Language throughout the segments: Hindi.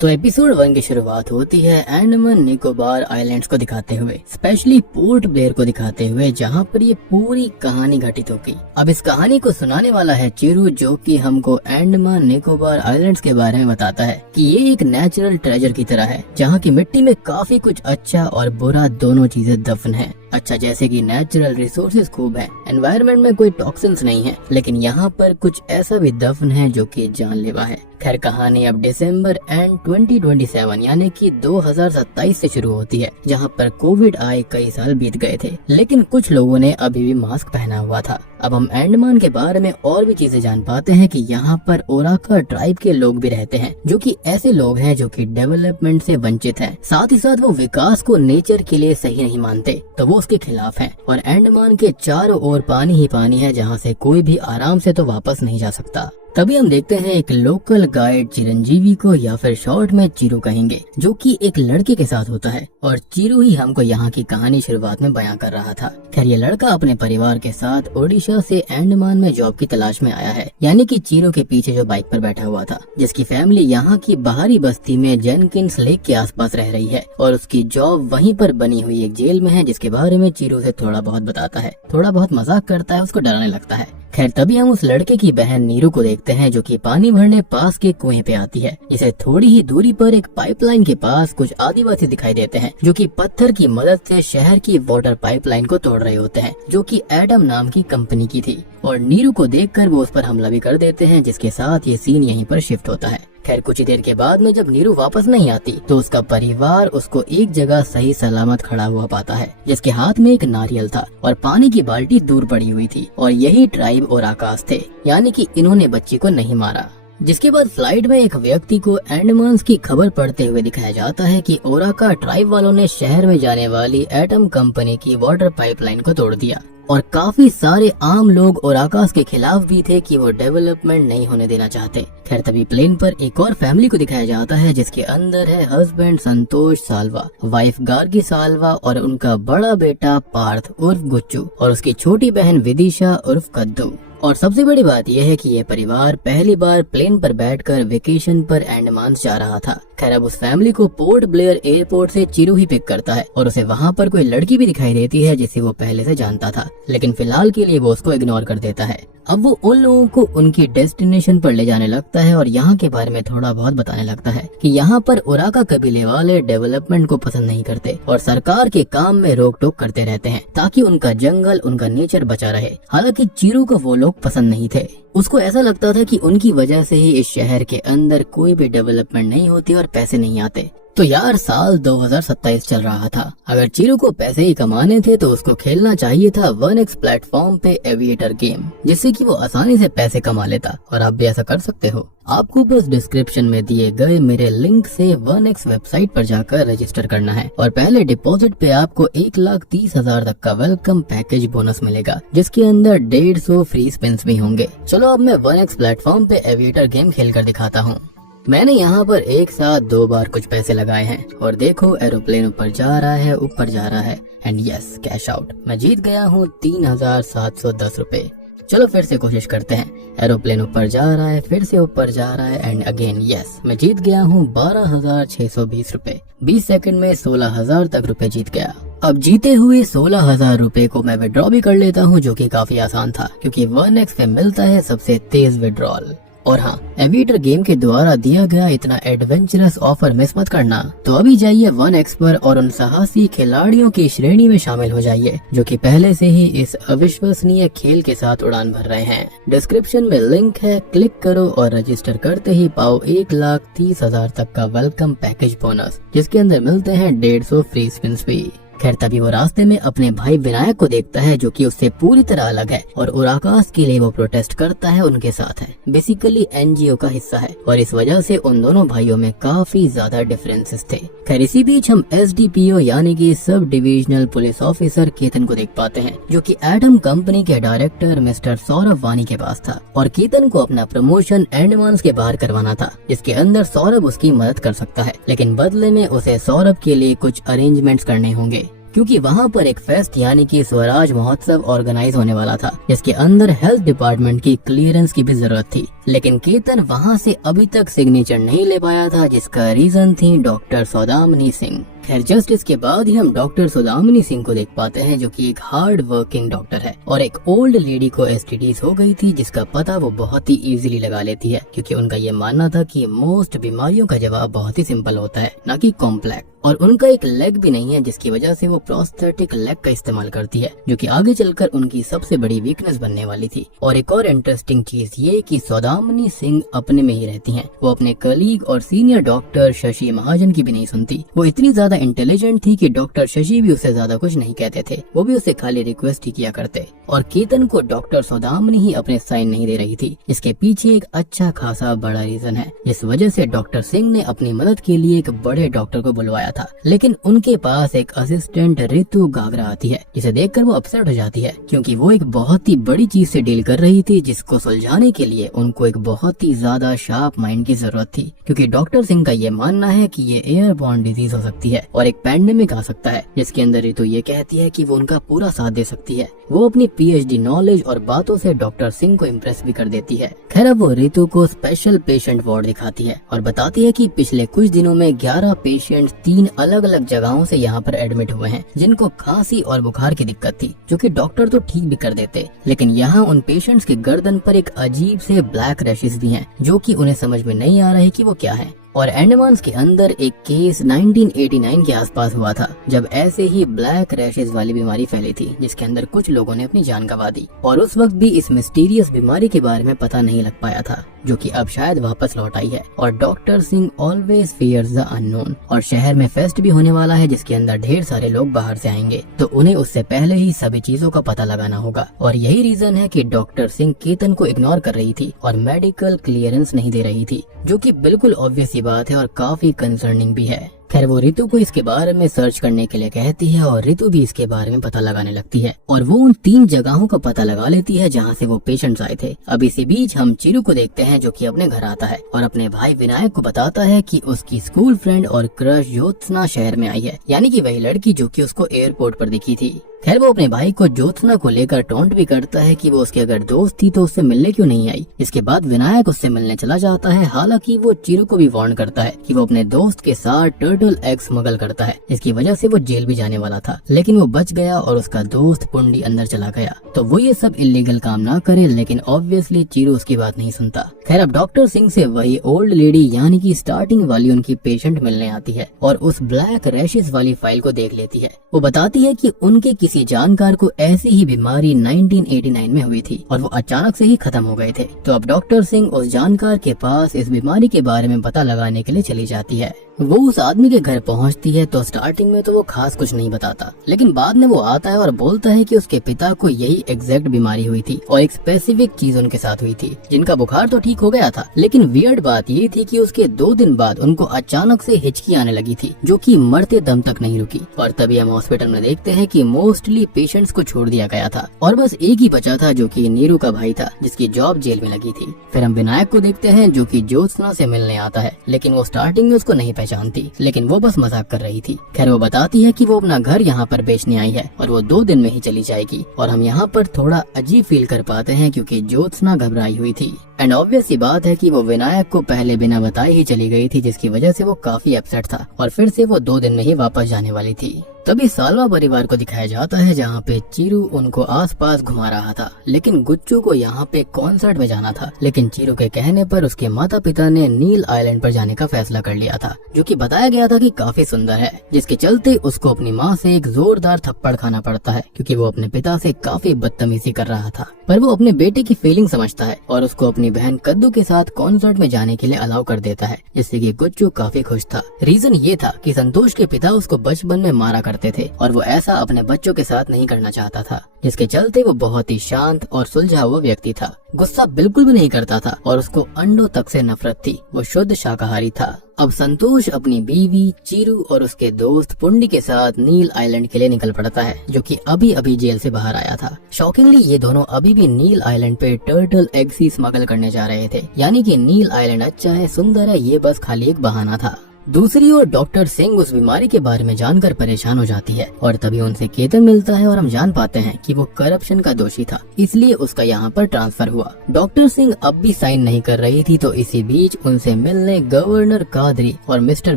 तो एपिसोड 1 की शुरुआत होती है अंडमान निकोबार आइलैंड्स को दिखाते हुए, स्पेशली पोर्ट ब्लेयर को दिखाते हुए, जहां पर ये पूरी कहानी घटित होगी। अब इस कहानी को सुनाने वाला है चिरू, जो कि हमको अंडमान निकोबार आइलैंड्स के बारे में बताता है कि ये एक नेचुरल ट्रेजर की तरह है, जहाँ की मिट्टी में काफी कुछ अच्छा और बुरा दोनों चीजें दफन है। अच्छा, जैसे कि नेचुरल रिसोर्सेज खूब है, एनवायरनमेंट में कोई टॉक्सिन्स नहीं है, लेकिन यहाँ पर कुछ ऐसा भी दफन है जो कि जानलेवा है। खैर, कहानी अब दिसंबर एंड 2027 यानी कि 2027 से शुरू होती है, जहाँ पर कोविड आए कई साल बीत गए थे, लेकिन कुछ लोगों ने अभी भी मास्क पहना हुआ था। अब हम अंडमान के बारे में और भी चीजें जान पाते हैं कि यहाँ पर ओराका ट्राइब के लोग भी रहते हैं, जो कि ऐसे लोग हैं जो कि डेवलपमेंट से वंचित हैं। साथ ही साथ वो विकास को नेचर के लिए सही नहीं मानते, तो वो उसके खिलाफ हैं। और अंडमान के चारों ओर पानी ही पानी है, जहाँ से कोई भी आराम से तो वापस नहीं जा सकता। तभी हम देखते हैं एक लोकल गाइड चिरंजीवी को, या फिर शॉर्ट में चिरू कहेंगे, जो कि एक लड़के के साथ होता है। और चिरू ही हमको यहाँ की कहानी शुरुआत में बयां कर रहा था। खैर, ये लड़का अपने परिवार के साथ ओडिशा से अंडमान में जॉब की तलाश में आया है, यानी कि चिरू के पीछे जो बाइक पर बैठा हुआ था, जिसकी फैमिली यहाँ की बाहरी बस्ती में जेनकिंस लेक के आसपास रह रही है, और उसकी जॉब वहीं पर बनी हुई एक जेल में है, जिसके बारे में चिरू से थोड़ा बहुत बताता है, थोड़ा बहुत मजाक करता है, उसको डराने लगता है। खैर, तभी हम उस लड़के की बहन नीरू को देखते हैं, जो कि पानी भरने पास के कुएं पे आती है। इसे थोड़ी ही दूरी पर एक पाइपलाइन के पास कुछ आदिवासी दिखाई देते हैं, जो कि पत्थर की मदद से शहर की वाटर पाइपलाइन को तोड़ रहे होते हैं, जो कि एडम नाम की कंपनी की थी। और नीरू को देखकर वो उस पर हमला भी कर देते हैं, जिसके साथ ये सीन यहीं पर शिफ्ट होता है। खैर, कुछ ही देर के बाद में जब नीरू वापस नहीं आती, तो उसका परिवार उसको एक जगह सही सलामत खड़ा हुआ पाता है, जिसके हाथ में एक नारियल था और पानी की बाल्टी दूर पड़ी हुई थी। और यही ट्राइब और आकाश थे, यानी कि इन्होंने बच्ची को नहीं मारा। जिसके बाद फ्लाइट में एक व्यक्ति को अंडमान्स की खबर पढ़ते हुए दिखाया जाता है कि ओराका ट्राइब वालों ने शहर में जाने वाली एटम कंपनी की वाटर पाइपलाइन को तोड़ दिया। और काफी सारे आम लोग ओराकास के खिलाफ भी थे कि वो डेवलपमेंट नहीं होने देना चाहते। खैर, तभी प्लेन पर एक और फैमिली को दिखाया जाता है, जिसके अंदर है हस्बैंड संतोष साल्वा, वाइफ गार्गी साल्वा और उनका बड़ा बेटा पार्थ उर्फ गुच्चू, और उसकी छोटी बहन विदिशा उर्फ कद्दू। और सबसे बड़ी बात यह है कि ये परिवार पहली बार प्लेन पर बैठकर वेकेशन पर अंडमान जा रहा था। खैर, अब उस फैमिली को पोर्ट ब्लेयर एयरपोर्ट से चिरू ही पिक करता है, और उसे वहाँ पर कोई लड़की भी दिखाई देती है, जिसे वो पहले से जानता था, लेकिन फिलहाल के लिए वो उसको इग्नोर कर देता है। अब वो उन लोगों को उनकी डेस्टिनेशन पर ले जाने लगता है, और यहाँ के बारे में थोड़ा बहुत बताने लगता है कि यहाँ पर ओराका कबीले वाले डेवलपमेंट को पसंद नहीं करते और सरकार के काम में रोक टोक करते रहते हैं, ताकि उनका जंगल, उनका नेचर बचा रहे। हालांकि चिरू को वो लोग पसंद नहीं थे। उसको ऐसा लगता था कि उनकी वजह से ही इस शहर के अंदर कोई भी डेवलपमेंट नहीं होती और पैसे नहीं आते। तो यार, साल 2027 चल रहा था। अगर चिरू को पैसे ही कमाने थे, तो उसको खेलना चाहिए था 1x प्लेटफॉर्म पे एविएटर गेम, जिससे कि वो आसानी से पैसे कमा लेता। और आप भी ऐसा कर सकते हो। आपको बस डिस्क्रिप्शन में दिए गए मेरे लिंक से 1x वेबसाइट पर जाकर रजिस्टर करना है, और पहले डिपॉजिट पे आपको 1,30,000 तक का वेलकम पैकेज बोनस मिलेगा, जिसके अंदर 150 फ्री स्पिन्स भी होंगे। चलो, अब मैं 1x प्लेटफॉर्म पे एविएटर गेम खेल कर दिखाता हूँ। मैंने यहाँ पर एक साथ 2 बार कुछ पैसे लगाए हैं, और देखो एरोप्लेन ऊपर जा रहा है, ऊपर जा रहा है, एंड यस, कैश आउट। मैं जीत गया हूँ 3,710 रुपए। चलो फिर से कोशिश करते हैं। एरोप्लेन ऊपर जा रहा है, फिर से ऊपर जा रहा है, एंड अगेन यस, मैं जीत गया हूँ 12,620 रुपए। 20 सेकंड में 16,000 तक रुपए जीत गया। अब जीते हुए 16,000 रुपए को मैं विड्रॉ भी कर लेता हूँ, जो कि काफी आसान था, क्योंकि 1x पे मिलता है सबसे तेज विड्रॉल। और हाँ, एविएटर गेम के द्वारा दिया गया इतना एडवेंचरस ऑफर मिस मत करना। तो अभी जाइए 1x पर और उन साहसी खिलाड़ियों की श्रेणी में शामिल हो जाइए, जो कि पहले से ही इस अविश्वसनीय खेल के साथ उड़ान भर रहे हैं। डिस्क्रिप्शन में लिंक है, क्लिक करो और रजिस्टर करते ही पाओ 1,30,000 तक का वेलकम पैकेज बोनस, जिसके अंदर मिलते हैं 150 फ्री स्पिन्स भी। खैर, तभी वो रास्ते में अपने भाई विनायक को देखता है, जो कि उससे पूरी तरह अलग है, और ओराकास के लिए वो प्रोटेस्ट करता है, उनके साथ है। बेसिकली एनजीओ का हिस्सा है, और इस वजह से उन दोनों भाइयों में काफी ज्यादा डिफरेंसेस थे। खैर, इसी बीच हम एसडीपीओ यानी कि sub divisional police officer Ketan को देख पाते हैं, जो कि एटम कंपनी के डायरेक्टर मिस्टर सौरभ वानी के पास था। और केतन को अपना प्रमोशन अंडमान्स के बाहर करवाना था, जिसके अंदर सौरभ उसकी मदद कर सकता है, लेकिन बदले में उसे सौरभ के लिए कुछ अरेंजमेंट्स करने होंगे। क्योंकि वहाँ पर एक फेस्ट यानी कि स्वराज महोत्सव ऑर्गेनाइज होने वाला था, जिसके अंदर हेल्थ डिपार्टमेंट की क्लियरेंस की भी जरूरत थी। लेकिन केतन वहाँ से अभी तक सिग्नेचर नहीं ले पाया था, जिसका रीजन थी डॉक्टर सौदामिनी सिंह। खैर जस्ट इसके बाद ही हम डॉक्टर सौदामिनी सिंह को देख पाते हैं, जो कि एक हार्ड वर्किंग डॉक्टर है और एक ओल्ड लेडी को एसटीडीज हो गई थी, जिसका पता वो बहुत ही इजीली लगा लेती है, क्योंकि उनका ये मानना था कि मोस्ट बीमारियों का जवाब बहुत ही सिंपल होता है, ना कि कॉम्प्लेक्स। और उनका एक लेग भी नहीं है, जिसकी वजह से वो प्रोस्थेटिक लेग का इस्तेमाल करती है, जो कि आगे चलकर उनकी सबसे बड़ी वीकनेस बनने वाली थी। और एक और इंटरेस्टिंग चीज ये कि सौदामिनी सिंह अपने में ही रहती हैं। वो अपने कलीग और सीनियर डॉक्टर शशि महाजन की भी नहीं सुनती। वो इतनी ज्यादा इंटेलिजेंट थी कि डॉक्टर शशि भी उससे ज्यादा कुछ नहीं कहते थे, वो भी उससे खाली रिक्वेस्ट ही किया करते। और केतन को डॉक्टर सौदामिनी ही अपने साइन नहीं दे रही थी। इसके पीछे एक अच्छा खासा बड़ा रीजन है, जिस वजह से डॉक्टर सिंह ने अपनी मदद के लिए एक बड़े डॉक्टर को बुलवाया था। लेकिन उनके पास एक असिस्टेंट ऋतु गागरा आती है, जिसे देखकर वो अपसेट हो जाती है, क्योंकि वो एक बहुत ही बड़ी चीज से डील कर रही थी, जिसको सुलझाने के लिए उनको एक बहुत ही ज्यादा शार्प माइंड की जरूरत थी। क्योंकि डॉक्टर सिंह का ये मानना है कि ये एयरबॉर्न डिजीज हो सकती है और एक पैंडेमिक आ सकता है, जिसके अंदर ऋतु ये कहती है कि वो उनका पूरा साथ दे सकती है। वो अपनी पीएचडी नॉलेज और बातों से डॉक्टर सिंह को इम्प्रेस भी कर देती है। खैर अब वो ऋतु को स्पेशल पेशेंट वार्ड दिखाती है और बताती है कि पिछले कुछ दिनों में 11 पेशेंट 3 अलग अलग जगहों से यहाँ पर एडमिट हुए हैं, जिनको खांसी और बुखार की दिक्कत थी, जो कि डॉक्टर तो ठीक भी कर देते। लेकिन यहाँ उन पेशेंट्स के गर्दन पर एक अजीब से ब्लैक रैशेस भी हैं, जो कि उन्हें समझ में नहीं आ रहे कि वो क्या है। और अंडमान्स के अंदर एक केस 1989 के आसपास हुआ था, जब ऐसे ही ब्लैक रैशेस वाली बीमारी फैली थी, जिसके अंदर कुछ लोगों ने अपनी जान गंवा दी। और उस वक्त भी इस मिस्टीरियस बीमारी के बारे में पता नहीं लग पाया था, जो कि अब शायद वापस लौट आई है। और doctor Singh always fears the unknown. और शहर में फेस्ट भी होने वाला है, जिसके अंदर ढेर सारे लोग बाहर से आएंगे, तो उन्हें उससे पहले ही सभी चीजों का पता लगाना होगा। और यही रीजन है कि डॉक्टर सिंह केतन को इग्नोर कर रही थी और मेडिकल क्लियरेंस नहीं दे रही थी, जो कि बिल्कुल ऑब्वियस ही बात है और काफी कंसर्निंग भी है। खैर वो ऋतु को इसके बारे में सर्च करने के लिए कहती है और ऋतु भी इसके बारे में पता लगाने लगती है और वो उन 3 जगहों का पता लगा लेती है जहाँ से वो पेशेंट्स आए थे। अब इसी बीच हम चिरू को देखते हैं, जो कि अपने घर आता है और अपने भाई विनायक को बताता है कि उसकी स्कूल फ्रेंड और क्रश ज्योत्सना शहर में आई है, यानी कि वही लड़की जो कि उसको एयरपोर्ट पर दिखी थी। खैर वो अपने भाई को ज्योत्सना को लेकर टोंट भी करता है कि वो उसकी अगर दोस्त थी तो उससे मिलने क्यों नहीं आई। इसके बाद विनायक उससे मिलने चला जाता है। हालांकि वो चिरू को भी वार्न करता है कि वो अपने दोस्त के साथ टर्टल एग स्मगल करता है, इसकी वजह से वो जेल भी जाने वाला था, लेकिन वो बच गया और उसका दोस्त पुंडी अंदर चला गया। तो वो ये सब इलीगल काम ना करे, लेकिन ऑब्वियसली चिरू उसकी बात नहीं सुनता। खैर अब डॉक्टर सिंह से वही ओल्ड लेडी यानी कि स्टार्टिंग वाली उनकी पेशेंट मिलने आती है और उस ब्लैक रैशेस वाली फाइल को देख लेती है। वो बताती है कि उनके किसी जानकार को ऐसी ही बीमारी 1989 में हुई थी और वो अचानक से ही खत्म हो गए थे। तो अब डॉक्टर सिंह उस जानकार के पास इस बीमारी के बारे में पता लगाने के लिए चली जाती है। वो उस आदमी के घर पहुंचती है तो स्टार्टिंग में तो वो खास कुछ नहीं बताता, लेकिन बाद में वो आता है और बोलता है कि उसके पिता को यही एग्जैक्ट बीमारी हुई थी और एक स्पेसिफिक चीज उनके साथ हुई थी, जिनका बुखार तो ठीक हो गया था, लेकिन वियर्ड बात ये थी कि उसके 2 दिन बाद उनको अचानक से हिचकी आने लगी थी, जो कि मरते दम तक नहीं रुकी। और तभी हम हॉस्पिटल में देखते हैं कि मोस्टली पेशेंट्स को छोड़ दिया गया था और बस एक ही बचा था, जो कि नीरू का भाई था, जिसकी जॉब जेल में लगी थी। फिर हम विनायक को देखते हैं, जो कि ज्योत्सना से मिलने आता है, लेकिन वो स्टार्टिंग में उसको नहीं जानती, लेकिन वो बस मजाक कर रही थी। खैर वो बताती है कि वो अपना घर यहाँ पर बेचने आई है और वो 2 दिन में ही चली जाएगी। और हम यहाँ पर थोड़ा अजीब फील कर पाते हैं, क्योंकि ज्योत्सना घबराई हुई थी एंड ऑब्वियस सी बात है कि वो विनायक को पहले बिना बताए ही चली गई थी, जिसकी वजह से वो काफी अपसेट था और फिर से वो 2 दिन में ही वापस जाने वाली थी। तभी सालवा परिवार को दिखाया जाता है, जहाँ पे चिरू उनको आसपास घुमा रहा था, लेकिन गुच्चू को यहाँ पे कॉन्सर्ट में जाना था। लेकिन चिरू के कहने पर उसके माता पिता ने नील आइलैंड पर जाने का फैसला कर लिया था, जो कि बताया गया था कि काफी सुंदर है, जिसके चलते उसको अपनी माँ से एक जोरदार थप्पड़ खाना पड़ता है, क्योंकि वो अपने पिता से काफी बदतमीजी कर रहा था। पर वो अपने बेटे की फीलिंग समझता है और उसको अपनी बहन कद्दू के साथ कॉन्सर्ट में जाने के लिए अलाउ कर देता है, जिससे कि गुच्चू काफी खुश था। रीजन ये था कि संतोष के पिता उसको बचपन में मारा करते थे और वो ऐसा अपने बच्चों के साथ नहीं करना चाहता था, जिसके चलते वो बहुत ही शांत और सुलझा हुआ व्यक्ति था। गुस्सा बिल्कुल भी नहीं करता था और उसको अंडों तक से नफरत थी। वो शुद्ध शाकाहारी था। अब संतोष अपनी बीवी चिरू और उसके दोस्त पुंडी के साथ नील आइलैंड के लिए निकल पड़ता है, जो कि अभी अभी जेल से बाहर आया था। शॉकिंगली ये दोनों अभी भी नील आइलैंड पे टर्टल एग स्मगल करने जा रहे थे, यानी कि नील आइलैंड अच्छा है, सुंदर है, ये बस खाली एक बहाना था। दूसरी ओर डॉक्टर सिंह उस बीमारी के बारे में जानकर परेशान हो जाती है और तभी उनसे केतन मिलता है और हम जान पाते हैं कि वो करप्शन का दोषी था, इसलिए उसका यहाँ पर ट्रांसफर हुआ। डॉक्टर सिंह अब भी साइन नहीं कर रही थी, तो इसी बीच उनसे मिलने गवर्नर कादरी और मिस्टर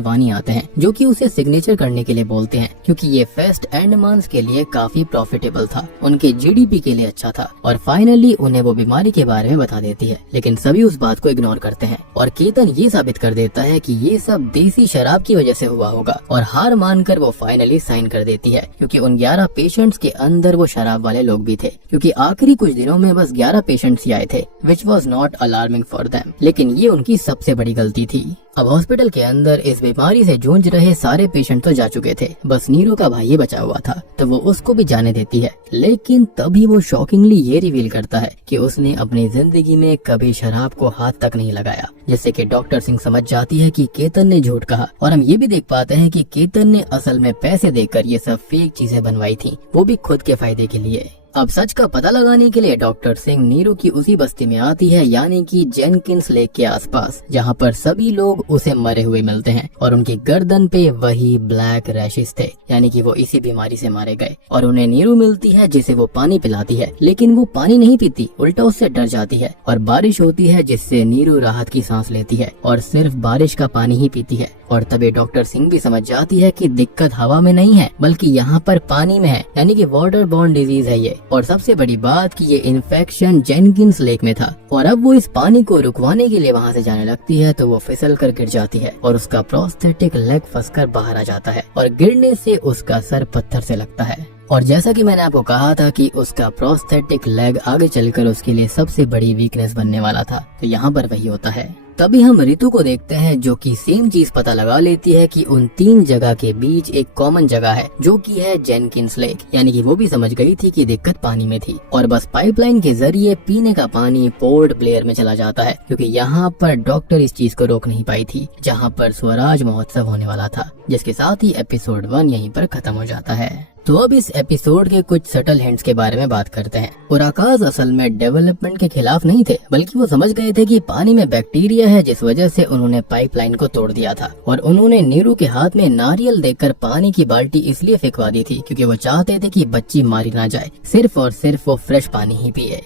वानी आते हैं, जो कि उसे सिग्नेचर करने के लिए बोलते हैं, क्योंकि ये फेस्ट अंडमान्स के लिए काफी प्रॉफिटेबल था, उनके जीडीपी के लिए अच्छा था। और फाइनली उन्हें वो बीमारी के बारे में बता देती है, लेकिन सभी उस बात को इग्नोर करते हैं और केतन ये साबित कर देता है कि ये सब देसी शराब की वजह से हुआ होगा। और हार मानकर वो फाइनली साइन कर देती है, क्योंकि उन 11 पेशेंट्स के अंदर वो शराब वाले लोग भी थे, क्योंकि आखिरी कुछ दिनों में बस 11 पेशेंट्स ही आए थे, which was not alarming for them, लेकिन ये उनकी सबसे बड़ी गलती थी। अब हॉस्पिटल के अंदर इस बीमारी से जूझ रहे सारे पेशेंट तो जा चुके थे, बस नीरू का भाई ही बचा हुआ था, तो वो उसको भी जाने देती है। लेकिन तभी वो शॉकिंगली ये रिवील करता है कि उसने अपनी जिंदगी में कभी शराब को हाथ तक नहीं लगाया, जिससे कि डॉक्टर सिंह समझ जाती है कि केतन ने झूठ कहा। और हम ये भी देख पाते हैं कि केतन ने असल में पैसे देकर ये सब फेक चीजें बनवाई थी, वो भी खुद के फायदे के लिए। अब सच का पता लगाने के लिए डॉक्टर सिंह नीरू की उसी बस्ती में आती है, यानी कि जेनकिंस लेक के आसपास, जहाँ पर सभी लोग उसे मरे हुए मिलते हैं और उनकी गर्दन पे वही ब्लैक रैशेस थे, यानी कि वो इसी बीमारी से मारे गए। और उन्हें नीरू मिलती है, जिसे वो पानी पिलाती है, लेकिन वो पानी नहीं पीती, उल्टा उससे डर जाती है। और बारिश होती है, जिससे नीरू राहत की सांस लेती है और सिर्फ बारिश का पानी ही पीती है। और तभी डॉक्टर सिंह भी समझ जाती है कि दिक्कत हवा में नहीं है, बल्कि यहाँ पर पानी में है, यानी कि वाटर बॉर्न डिजीज है ये। और सबसे बड़ी बात कि ये इन्फेक्शन जेनकिंस लेक में था। और अब वो इस पानी को रुकवाने के लिए वहाँ से जाने लगती है, तो वो फिसल कर गिर जाती है और उसका प्रोस्थेटिक लेग फंसकर बाहर आ जाता है और गिरने से उसका सर पत्थर से लगता है। और जैसा कि मैंने आपको कहा था कि उसका प्रोस्थेटिक लेग आगे चलकर उसके लिए सबसे बड़ी वीकनेस बनने वाला था, तो यहाँ पर वही होता है। तभी हम रितु को देखते हैं, जो कि सेम चीज पता लगा लेती है कि उन 3 जगह के बीच एक कॉमन जगह है, जो कि है जेनकिंस लेक, यानी कि वो भी समझ गई थी कि दिक्कत पानी में थी। और बस पाइपलाइन के जरिए पीने का पानी पोर्ट ब्लेयर में चला जाता है, क्योंकि यहाँ पर डॉक्टर इस चीज को रोक नहीं पाई थी, जहाँ पर स्वराज महोत्सव होने वाला था। जिसके साथ ही एपिसोड 1 यहीं पर खत्म हो जाता है। तो अब इस एपिसोड के कुछ सटल हिंट्स के बारे में बात करते हैं। उराकाज असल में डेवलपमेंट के खिलाफ नहीं थे, बल्कि वो समझ गए थे कि पानी में बैक्टीरिया है, जिस वजह से उन्होंने पाइपलाइन को तोड़ दिया था। और उन्होंने नीरू के हाथ में नारियल देकर पानी की बाल्टी इसलिए फेंकवा दी थी, क्योंकि वो चाहते थे कि बच्ची मारी ना जाए, सिर्फ और सिर्फ वो फ्रेश पानी ही पिए।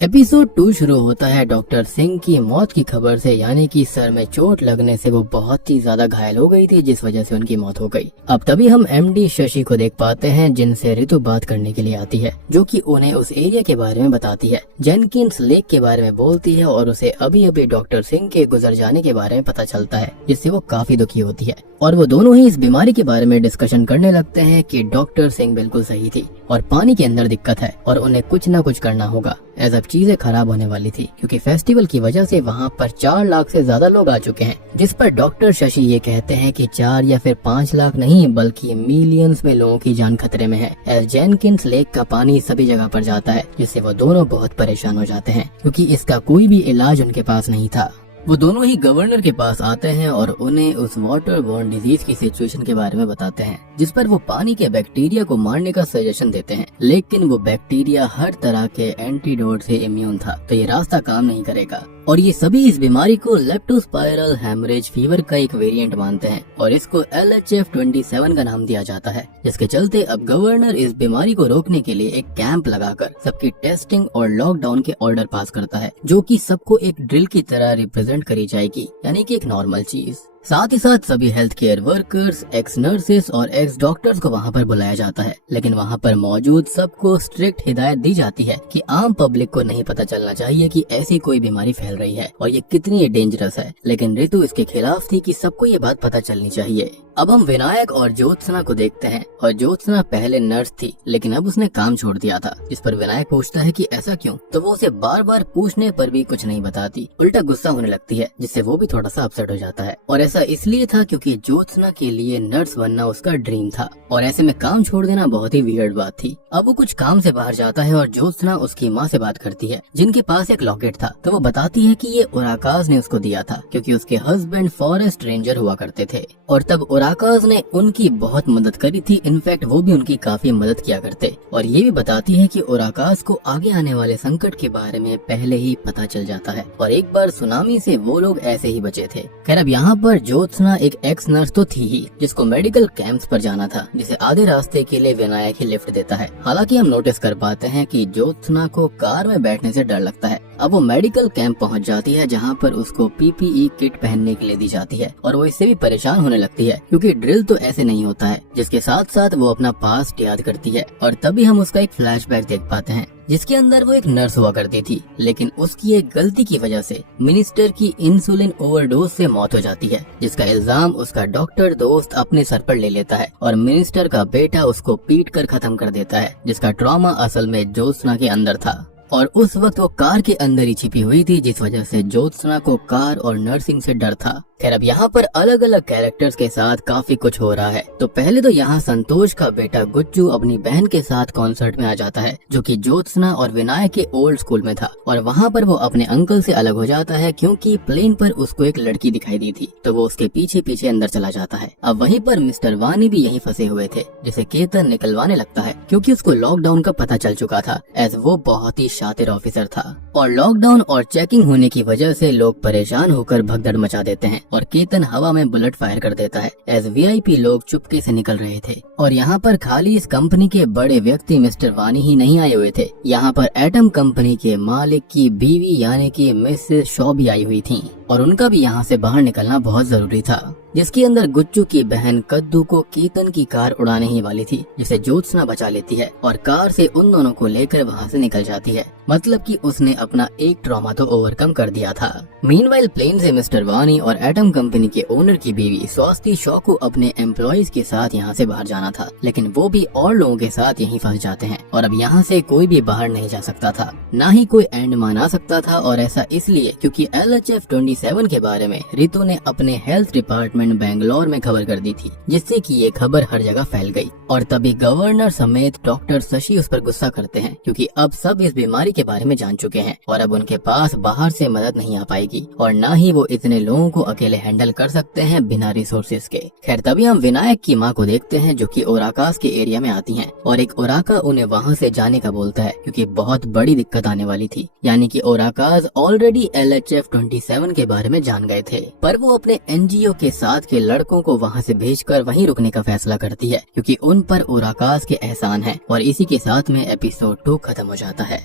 एपिसोड 2 शुरू होता है डॉक्टर सिंह की मौत की खबर से, यानी कि सर में चोट लगने से वो बहुत ही ज्यादा घायल हो गई थी, जिस वजह से उनकी मौत हो गई। अब तभी हम एमडी शशि को देख पाते हैं, जिनसे रितु बात करने के लिए आती है, जो कि उन्हें उस एरिया के बारे में बताती है, जेनकिंस लेक के बारे में बोलती है, और उसे अभी अभी डॉक्टर सिंह के गुजर जाने के बारे में पता चलता है, जिससे वो काफी दुखी होती है। और वो दोनों ही इस बीमारी के बारे में डिस्कशन करने लगते हैं कि डॉक्टर सिंह बिल्कुल सही थी और पानी के अंदर दिक्कत है और उन्हें कुछ न कुछ करना होगा। ऐसा चीजें खराब होने वाली थी, क्योंकि फेस्टिवल की वजह से वहाँ पर 4 लाख से ज्यादा लोग आ चुके हैं, जिस पर डॉक्टर शशि ये कहते हैं कि 4 या फिर 5 लाख नहीं, बल्कि मिलियंस में लोगों की जान खतरे में है। एज जेनकिंस लेक का पानी सभी जगह पर जाता है, जिससे वो दोनों बहुत परेशान हो जाते हैं, क्योंकि इसका कोई भी इलाज उनके पास नहीं था। वो दोनों ही गवर्नर के पास आते हैं और उन्हें उस वाटर बॉर्न डिजीज की सिचुएशन के बारे में बताते हैं, जिस पर वो पानी के बैक्टीरिया को मारने का सजेशन देते हैं, लेकिन वो बैक्टीरिया हर तरह के एंटीडोट से इम्यून था, तो ये रास्ता काम नहीं करेगा। और ये सभी इस बीमारी को लेप्टोस्पाइरल हेमरेज फीवर का एक वेरिएंट मानते हैं और इसको LHF-27 का नाम दिया जाता है, जिसके चलते अब गवर्नर इस बीमारी को रोकने के लिए एक कैंप लगाकर सबकी टेस्टिंग और लॉकडाउन के ऑर्डर पास करता है, जो कि सबको एक ड्रिल की तरह रिप्रेजेंट करी जाएगी, यानी कि एक नॉर्मल चीज। साथ ही साथ सभी health care workers, x nurses और एक्स डॉक्टर्स को वहाँ पर बुलाया जाता है, लेकिन वहाँ पर मौजूद सबको स्ट्रिक्ट हिदायत दी जाती है कि आम पब्लिक को नहीं पता चलना चाहिए कि ऐसी कोई बीमारी फैल रही है और ये कितनी डेंजरस है। लेकिन रितु इसके खिलाफ थी कि सबको ये बात पता चलनी चाहिए। अब हम विनायक और ज्योत्सना को देखते हैं, और ज्योत्सना पहले नर्स थी, लेकिन अब उसने काम छोड़ दिया था। इस पर विनायक पूछता है कि ऐसा क्यों, तो वो उसे बार बार पूछने पर भी कुछ नहीं बताती, उल्टा गुस्सा होने लगती है, जिससे वो भी थोड़ा सा अपसेट हो जाता है। और ऐसा इसलिए था क्योंकि ज्योत्सना के लिए नर्स बनना उसका ड्रीम था, और ऐसे में काम छोड़ देना बहुत ही वियर्ड बात थी। अब वो कुछ काम से बाहर जाता है और ज्योत्सना उसकी माँ से बात करती है, जिनके पास एक लॉकेट था, तो वो बताती है कि ये उराकाज ने उसको दिया था, क्योंकि उसके हस्बैंड फॉरेस्ट रेंजर हुआ करते थे। और तब ओराकाज ने उनकी बहुत मदद करी थी। इनफैक्ट वो भी उनकी काफी मदद किया करते, और ये भी बताती है कि ओराकाज को आगे आने वाले संकट के बारे में पहले ही पता चल जाता है, और एक बार सुनामी से वो लोग ऐसे ही बचे थे। खैर अब यहाँ पर ज्योत्सना एक एक्स नर्स तो थी ही, जिसको मेडिकल कैंप्स पर जाना था, जिसे आधे रास्ते के लिए विनायक ही लिफ्ट देता है। हालांकि हम नोटिस कर पाते हैं कि ज्योत्सना को कार में बैठने से डर लगता है। अब वो मेडिकल कैंप पहुंच जाती है, जहां पर उसको पीपीई किट पहनने के लिए दी जाती है, और वो इससे भी परेशान होने लगती है क्योंकि ड्रिल तो ऐसे नहीं होता है। जिसके साथ साथ वो अपना पास्ट याद करती है, और तभी हम उसका एक फ्लैशबैक देख पाते हैं जिसके अंदर वो एक नर्स हुआ करती थी, लेकिन उसकी एक गलती की वजह से मिनिस्टर की इंसुलिन ओवरडोज से मौत हो जाती है, जिसका इल्जाम उसका डॉक्टर दोस्त अपने सर पर ले लेता है, और मिनिस्टर का बेटा उसको पीट कर खत्म कर देता है, जिसका ट्रॉमा असल में ज्योत्सना के अंदर था, और उस वक्त वो कार के अंदर ही छिपी हुई थी, जिस वजह से ज्योत्सना को कार और नर्सिंग से डर था। खैर अब यहाँ पर अलग अलग कैरेक्टर्स के साथ काफी कुछ हो रहा है। तो पहले तो यहाँ संतोष का बेटा गुच्चू अपनी बहन के साथ कॉन्सर्ट में आ जाता है, जो कि ज्योत्सना और विनायक के ओल्ड स्कूल में था, और वहाँ पर वो अपने अंकल से अलग हो जाता है क्योंकि प्लेन पर उसको एक लड़की दिखाई दी थी, तो वो उसके पीछे पीछे अंदर चला जाता है। अब वहीं पर मिस्टर वानी भी यहीं फंसे हुए थे, जिसे केतन निकलवाने लगता है क्योंकि उसको लॉकडाउन का पता चल चुका था, एज वो बहुत ही शातिर ऑफिसर था, और लॉकडाउन और चेकिंग होने की वजह से लोग परेशान होकर भगदड़ मचा देते हैं, और केतन हवा में बुलेट फायर कर देता है, एज वीआईपी लोग चुपके से निकल रहे थे। और यहाँ पर खाली इस कंपनी के बड़े व्यक्ति मिस्टर वानी ही नहीं आए हुए थे, यहाँ पर एटम कंपनी के मालिक की बीवी यानी कि मिसेस शॉ भी आई हुई थी, और उनका भी यहाँ से बाहर निकलना बहुत जरूरी था, जिसके अंदर गुच्चू की बहन कद्दू को केतन की कार उड़ाने ही वाली थी, जिसे ज्योत्सना बचा लेती है और कार से उन दोनों को लेकर वहाँ से निकल जाती है। मतलब कि उसने अपना एक ट्रॉमा तो ओवरकम कर दिया था। मीनवाइल प्लेन से मिस्टर वानी और एटम कंपनी के ओनर की बीवी स्वाति शॉ को अपने एम्प्लॉइज के साथ यहाँ से बाहर जाना था, लेकिन वो भी और लोगों के साथ यहीं फंस जाते हैं, और अब यहाँ से कोई भी बाहर नहीं जा सकता था, ना ही कोई एंड मना सकता था। और ऐसा इसलिए क्योंकि LHF-27 के बारे में रितु ने अपने हेल्थ डिपार्टमेंट बेंगलोर में खबर कर दी थी, जिससे कि ये खबर हर जगह फैल गई, और तभी गवर्नर समेत डॉक्टर शशि उस पर गुस्सा करते हैं क्योंकि अब सब इस बीमारी के बारे में जान चुके हैं, और अब उनके पास बाहर से मदद नहीं आ पाएगी, और ना ही वो इतने लोगों को अकेले हैंडल कर सकते हैं बिना रिसोर्सेज के। खैर तभी हम विनायक की माँ को देखते हैं, जो कि ओराकाज के एरिया में आती हैं, और एक ओराका उन्हें वहाँ से जाने का बोलता है क्योंकि बहुत बड़ी दिक्कत आने वाली थी, यानी कि ओराकाज ऑलरेडी LHF-27 के बारे में जान गए थे, पर वो अपने NGO के साथ के लड़कों को वहाँ से भेजकर वहीं रुकने का फैसला करती है क्योंकि उन पर ओराकाज के एहसान है। और इसी के साथ में एपिसोड 2 खत्म हो जाता है।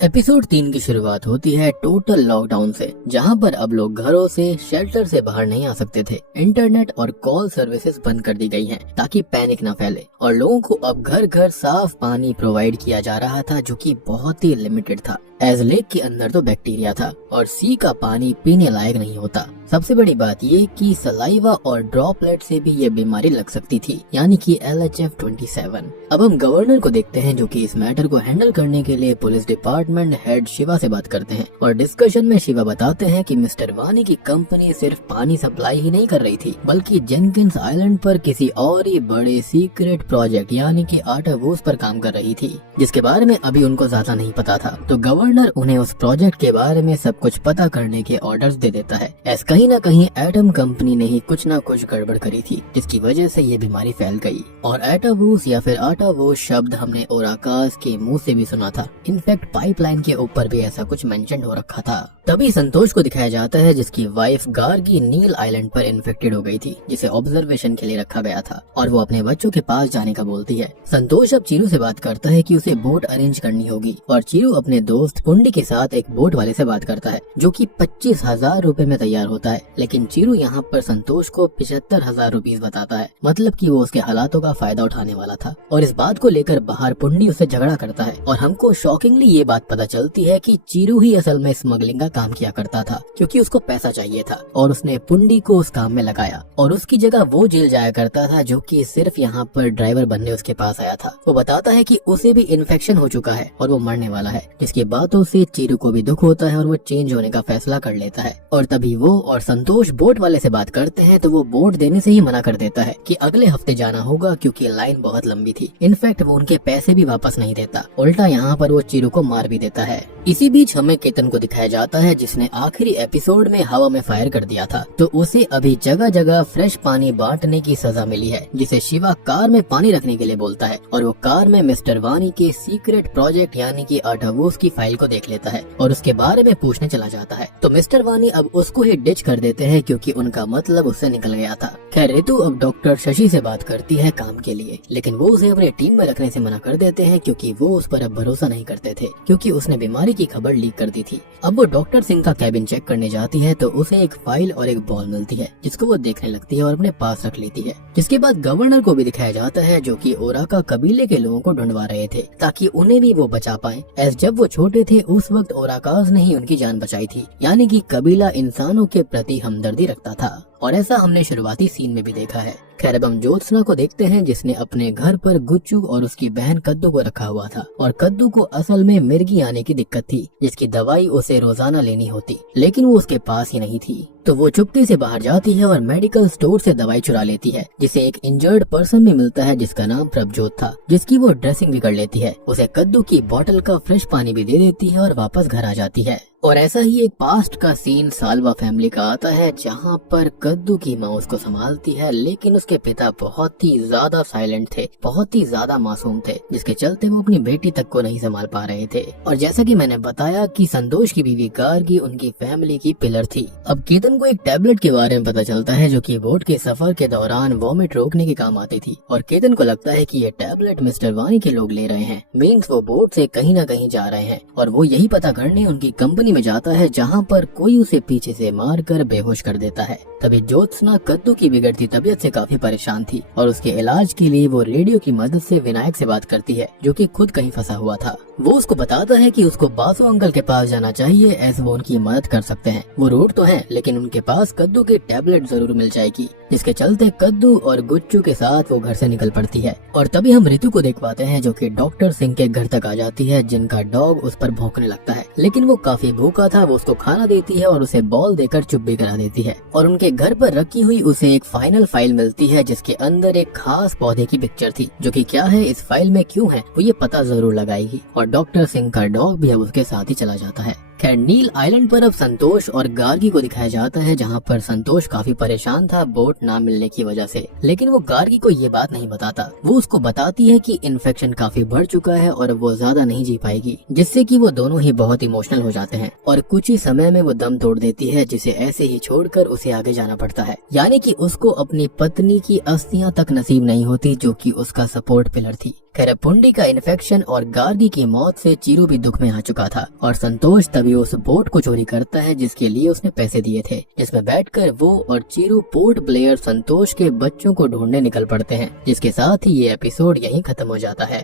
एपिसोड 3 की शुरुआत होती है टोटल लॉकडाउन से, जहां पर अब लोग घरों से, शेल्टर से बाहर नहीं आ सकते थे। इंटरनेट और कॉल सर्विसेज बंद कर दी गई हैं ताकि पैनिक न फैले, और लोगों को अब घर घर साफ पानी प्रोवाइड किया जा रहा था, जो कि बहुत ही लिमिटेड था, एज लेक के अंदर तो बैक्टीरिया था और सी का पानी पीने लायक नहीं होता। सबसे बड़ी बात ये कि सलाइवा और ड्रॉपलेट से भी ये बीमारी लग सकती थी, यानी कि LHF-27। अब हम गवर्नर को देखते हैं, जो कि इस मैटर को हैंडल करने के लिए पुलिस डिपार्टमेंट हेड शिवा से बात करते हैं, और डिस्कशन में शिवा बताते हैं कि मिस्टर वानी की कंपनी सिर्फ पानी सप्लाई ही नहीं कर रही थी, बल्कि जेनकिंस आइलैंड पर किसी और ही बड़े सीक्रेट प्रोजेक्ट यानी कि आर्टावोस पर काम कर रही थी, जिसके बारे में अभी उनको ज्यादा नहीं पता था। तो गवर्नर उन्हें उस प्रोजेक्ट के बारे में सब कुछ पता करने के ऑर्डर्स दे देता है, ऐसा कहीं न कहीं एटम कंपनी ने ही कुछ न कुछ गड़बड़ करी थी, जिसकी वजह से ये बीमारी फैल गई। और आर्टावोस या फिर आर्टावोस शब्द हमने ओराकाज के मुंह से भी सुना था, इनफैक्ट पाइपलाइन के ऊपर भी ऐसा कुछ मेंशन हो रखा था। तभी संतोष को दिखाया जाता है, जिसकी वाइफ गार्गी नील आइलैंड पर इन्फेक्टेड हो गई थी, जिसे ऑब्जर्वेशन के लिए रखा गया था, और वो अपने बच्चों के पास जाने का बोलती है। संतोष अब चीरू से बात करता है कि उसे बोट अरेंज करनी होगी, और चीरू अपने दोस्त पुंडी के साथ एक बोट वाले से बात करता है, जो कि 25,000 रूपए में तैयार होता है, लेकिन चीरू यहाँ पर संतोष को 75,000 रुपीज बताता है, मतलब कि वो उसके हालातों का फायदा उठाने वाला था। और इस बात को लेकर बाहर पुंडी उससे झगड़ा करता है, और हमको शॉकिंगली ये बात पता चलती है कि चीरू ही असल में स्मगलिंग का काम किया करता था, क्योंकि उसको पैसा चाहिए था और उसने पुंडी को उस काम में लगाया, और उसकी जगह वो जेल जाया करता था, जो कि सिर्फ यहाँ पर ड्राइवर बनने उसके पास आया था। वो बताता है कि उसे भी इन्फेक्शन हो चुका है और वो मरने वाला है, जिसकी बातों से चीरू को भी दुख होता है और वो चेंज होने का फैसला कर लेता है। और तभी वो और संतोष बोट वाले से बात करते हैं, तो वो बोट देने से ही मना कर देता है कि अगले हफ्ते जाना होगा, क्योंकि लाइन बहुत लंबी थी। इनफैक्ट वो उनके पैसे भी वापस नहीं देता, उल्टा यहाँ पर वो चीरू को मार भी देता है। इसी बीच हमें केतन को दिखाया जाता है जिसने आखिरी एपिसोड में हवा में फायर कर दिया था, तो उसे अभी जगह जगह फ्रेश पानी बांटने की सजा मिली है, जिसे शिवा कार में पानी रखने के लिए बोलता है और वो कार में मिस्टर वानी के सीक्रेट प्रोजेक्ट यानी कि आठावोस की फाइल को देख लेता है और उसके बारे में पूछने चला जाता है। तो मिस्टर वानी अब उसको ही डिच कर देते हैं क्योंकि उनका मतलब उससे निकल गया था। खैर रितु अब डॉक्टर शशि से बात करती है काम के लिए, लेकिन वो उसे अपने टीम में रखने से मना कर देते हैं क्योंकि वो उस पर अब भरोसा नहीं करते थे, क्योंकि उसने बीमारी की खबर लीक कर दी थी। अब वो डॉक्टर सिंह का कैबिन चेक करने जाती है तो उसे एक फाइल और एक बॉल मिलती है जिसको वो देखने लगती है और अपने पास रख लेती है। जिसके बाद गवर्नर को भी दिखाया जाता है जो कि ओराका कबीले के लोगों को ढूंढवा रहे थे ताकि उन्हें भी वो बचा पाए। एस जब वो छोटे थे उस वक्त ओराकास ने ही उनकी जान बचाई थी, यानी कि कबीला इंसानों के प्रति हमदर्दी रखता था, और ऐसा हमने शुरुआती सीन में भी देखा है। खैर अब हम ज्योत्सना को देखते हैं जिसने अपने घर पर गुच्चू और उसकी बहन कद्दू को रखा हुआ था, और कद्दू को असल में मिर्गी आने की दिक्कत थी जिसकी दवाई उसे रोजाना लेनी होती, लेकिन वो उसके पास ही नहीं थी। तो वो चुपके से बाहर जाती है और मेडिकल स्टोर से दवाई चुरा लेती है, जिसे एक इंजर्ड पर्सन भी मिलता है जिसका नाम प्रभजोत था, जिसकी वो ड्रेसिंग भी कर लेती है। उसे कद्दू की बोतल का फ्रेश पानी भी दे देती है और वापस घर आ जाती है। और ऐसा ही एक पास्ट का सीन सालवा फैमिली का आता है जहाँ पर कद्दू की माँ उसको संभालती है, लेकिन उसके पिता बहुत ही ज्यादा साइलेंट थे, बहुत ही ज्यादा मासूम थे, जिसके चलते वो अपनी बेटी तक को नहीं संभाल पा रहे थे। और जैसा कि मैंने बताया कि संतोष की बीवी गार्गी उनकी फैमिली की पिलर थी। अब केतन को एक टैबलेट के बारे में पता चलता है जो कि बोट के सफर के दौरान वॉमिट रोकने के काम आती थी, और केतन को लगता है कि ये टैबलेट मिस्टर वानी के लोग ले रहे हैं, मीन्स वो बोट से कहीं न कहीं जा रहे हैं, और वो यही पता करने उनकी कंपनी में जाता है जहाँ पर कोई उसे पीछे से मारकर बेहोश कर देता है। तभी ज्योत्सना कद्दू की बिगड़ती तबीयत से काफी परेशान थी और उसके इलाज के लिए वो रेडियो की मदद से विनायक से बात करती है जो कि खुद कहीं फंसा हुआ था। वो उसको बताता है कि उसको बासु अंकल के पास जाना चाहिए, ऐसे वो उनकी मदद कर सकते हैं। वो रूट तो है लेकिन उनके पास कद्दू की टैबलेट जरूर मिल जाएगी, जिसके चलते कद्दू और गुच्चू के साथ वो घर से निकल पड़ती है। और तभी हम रितु को देख पाते हैं जो कि डॉक्टर सिंह के घर तक आ जाती है, जिनका डॉग उस पर भौंकने लगता है, लेकिन वो काफी भूखा था। वो उसको खाना देती है और उसे बॉल देकर चुप भी करा देती है, और उनके घर पर रखी हुई उसे एक फाइनल फाइल मिलती है जिसके अंदर एक खास पौधे की पिक्चर थी, जो कि क्या है, इस फाइल में क्यों है, वो ये पता जरूर लगाएगी। और डॉक्टर सिंह का डॉग भी अब उसके साथ ही चला जाता है। खैर नील आइलैंड पर अब संतोष और गार्गी को दिखाया जाता है, जहाँ पर संतोष काफी परेशान था बोट ना मिलने की वजह से, लेकिन वो गार्गी को ये बात नहीं बताता। वो उसको बताती है कि इन्फेक्शन काफी बढ़ चुका है और वो ज्यादा नहीं जी पाएगी, जिससे कि वो दोनों ही बहुत इमोशनल हो जाते हैं और कुछ ही समय में वो दम तोड़ देती है, जिसे ऐसे ही छोड़कर उसे आगे जाना पड़ता है। यानी कि उसको अपनी पत्नी की अस्थियां तक नसीब नहीं होती जो कि उसका सपोर्ट पिलर थी। खैर पुंडी का इन्फेक्शन और गार्गी की मौत से चिरू भी दुख में आ चुका था, और संतोष तभी उस बोट को चोरी करता है जिसके लिए उसने पैसे दिए थे, जिसमें बैठकर वो और चिरू पोर्ट ब्लेयर संतोष के बच्चों को ढूंढने निकल पड़ते हैं। जिसके साथ ही ये एपिसोड यहीं खत्म हो जाता है।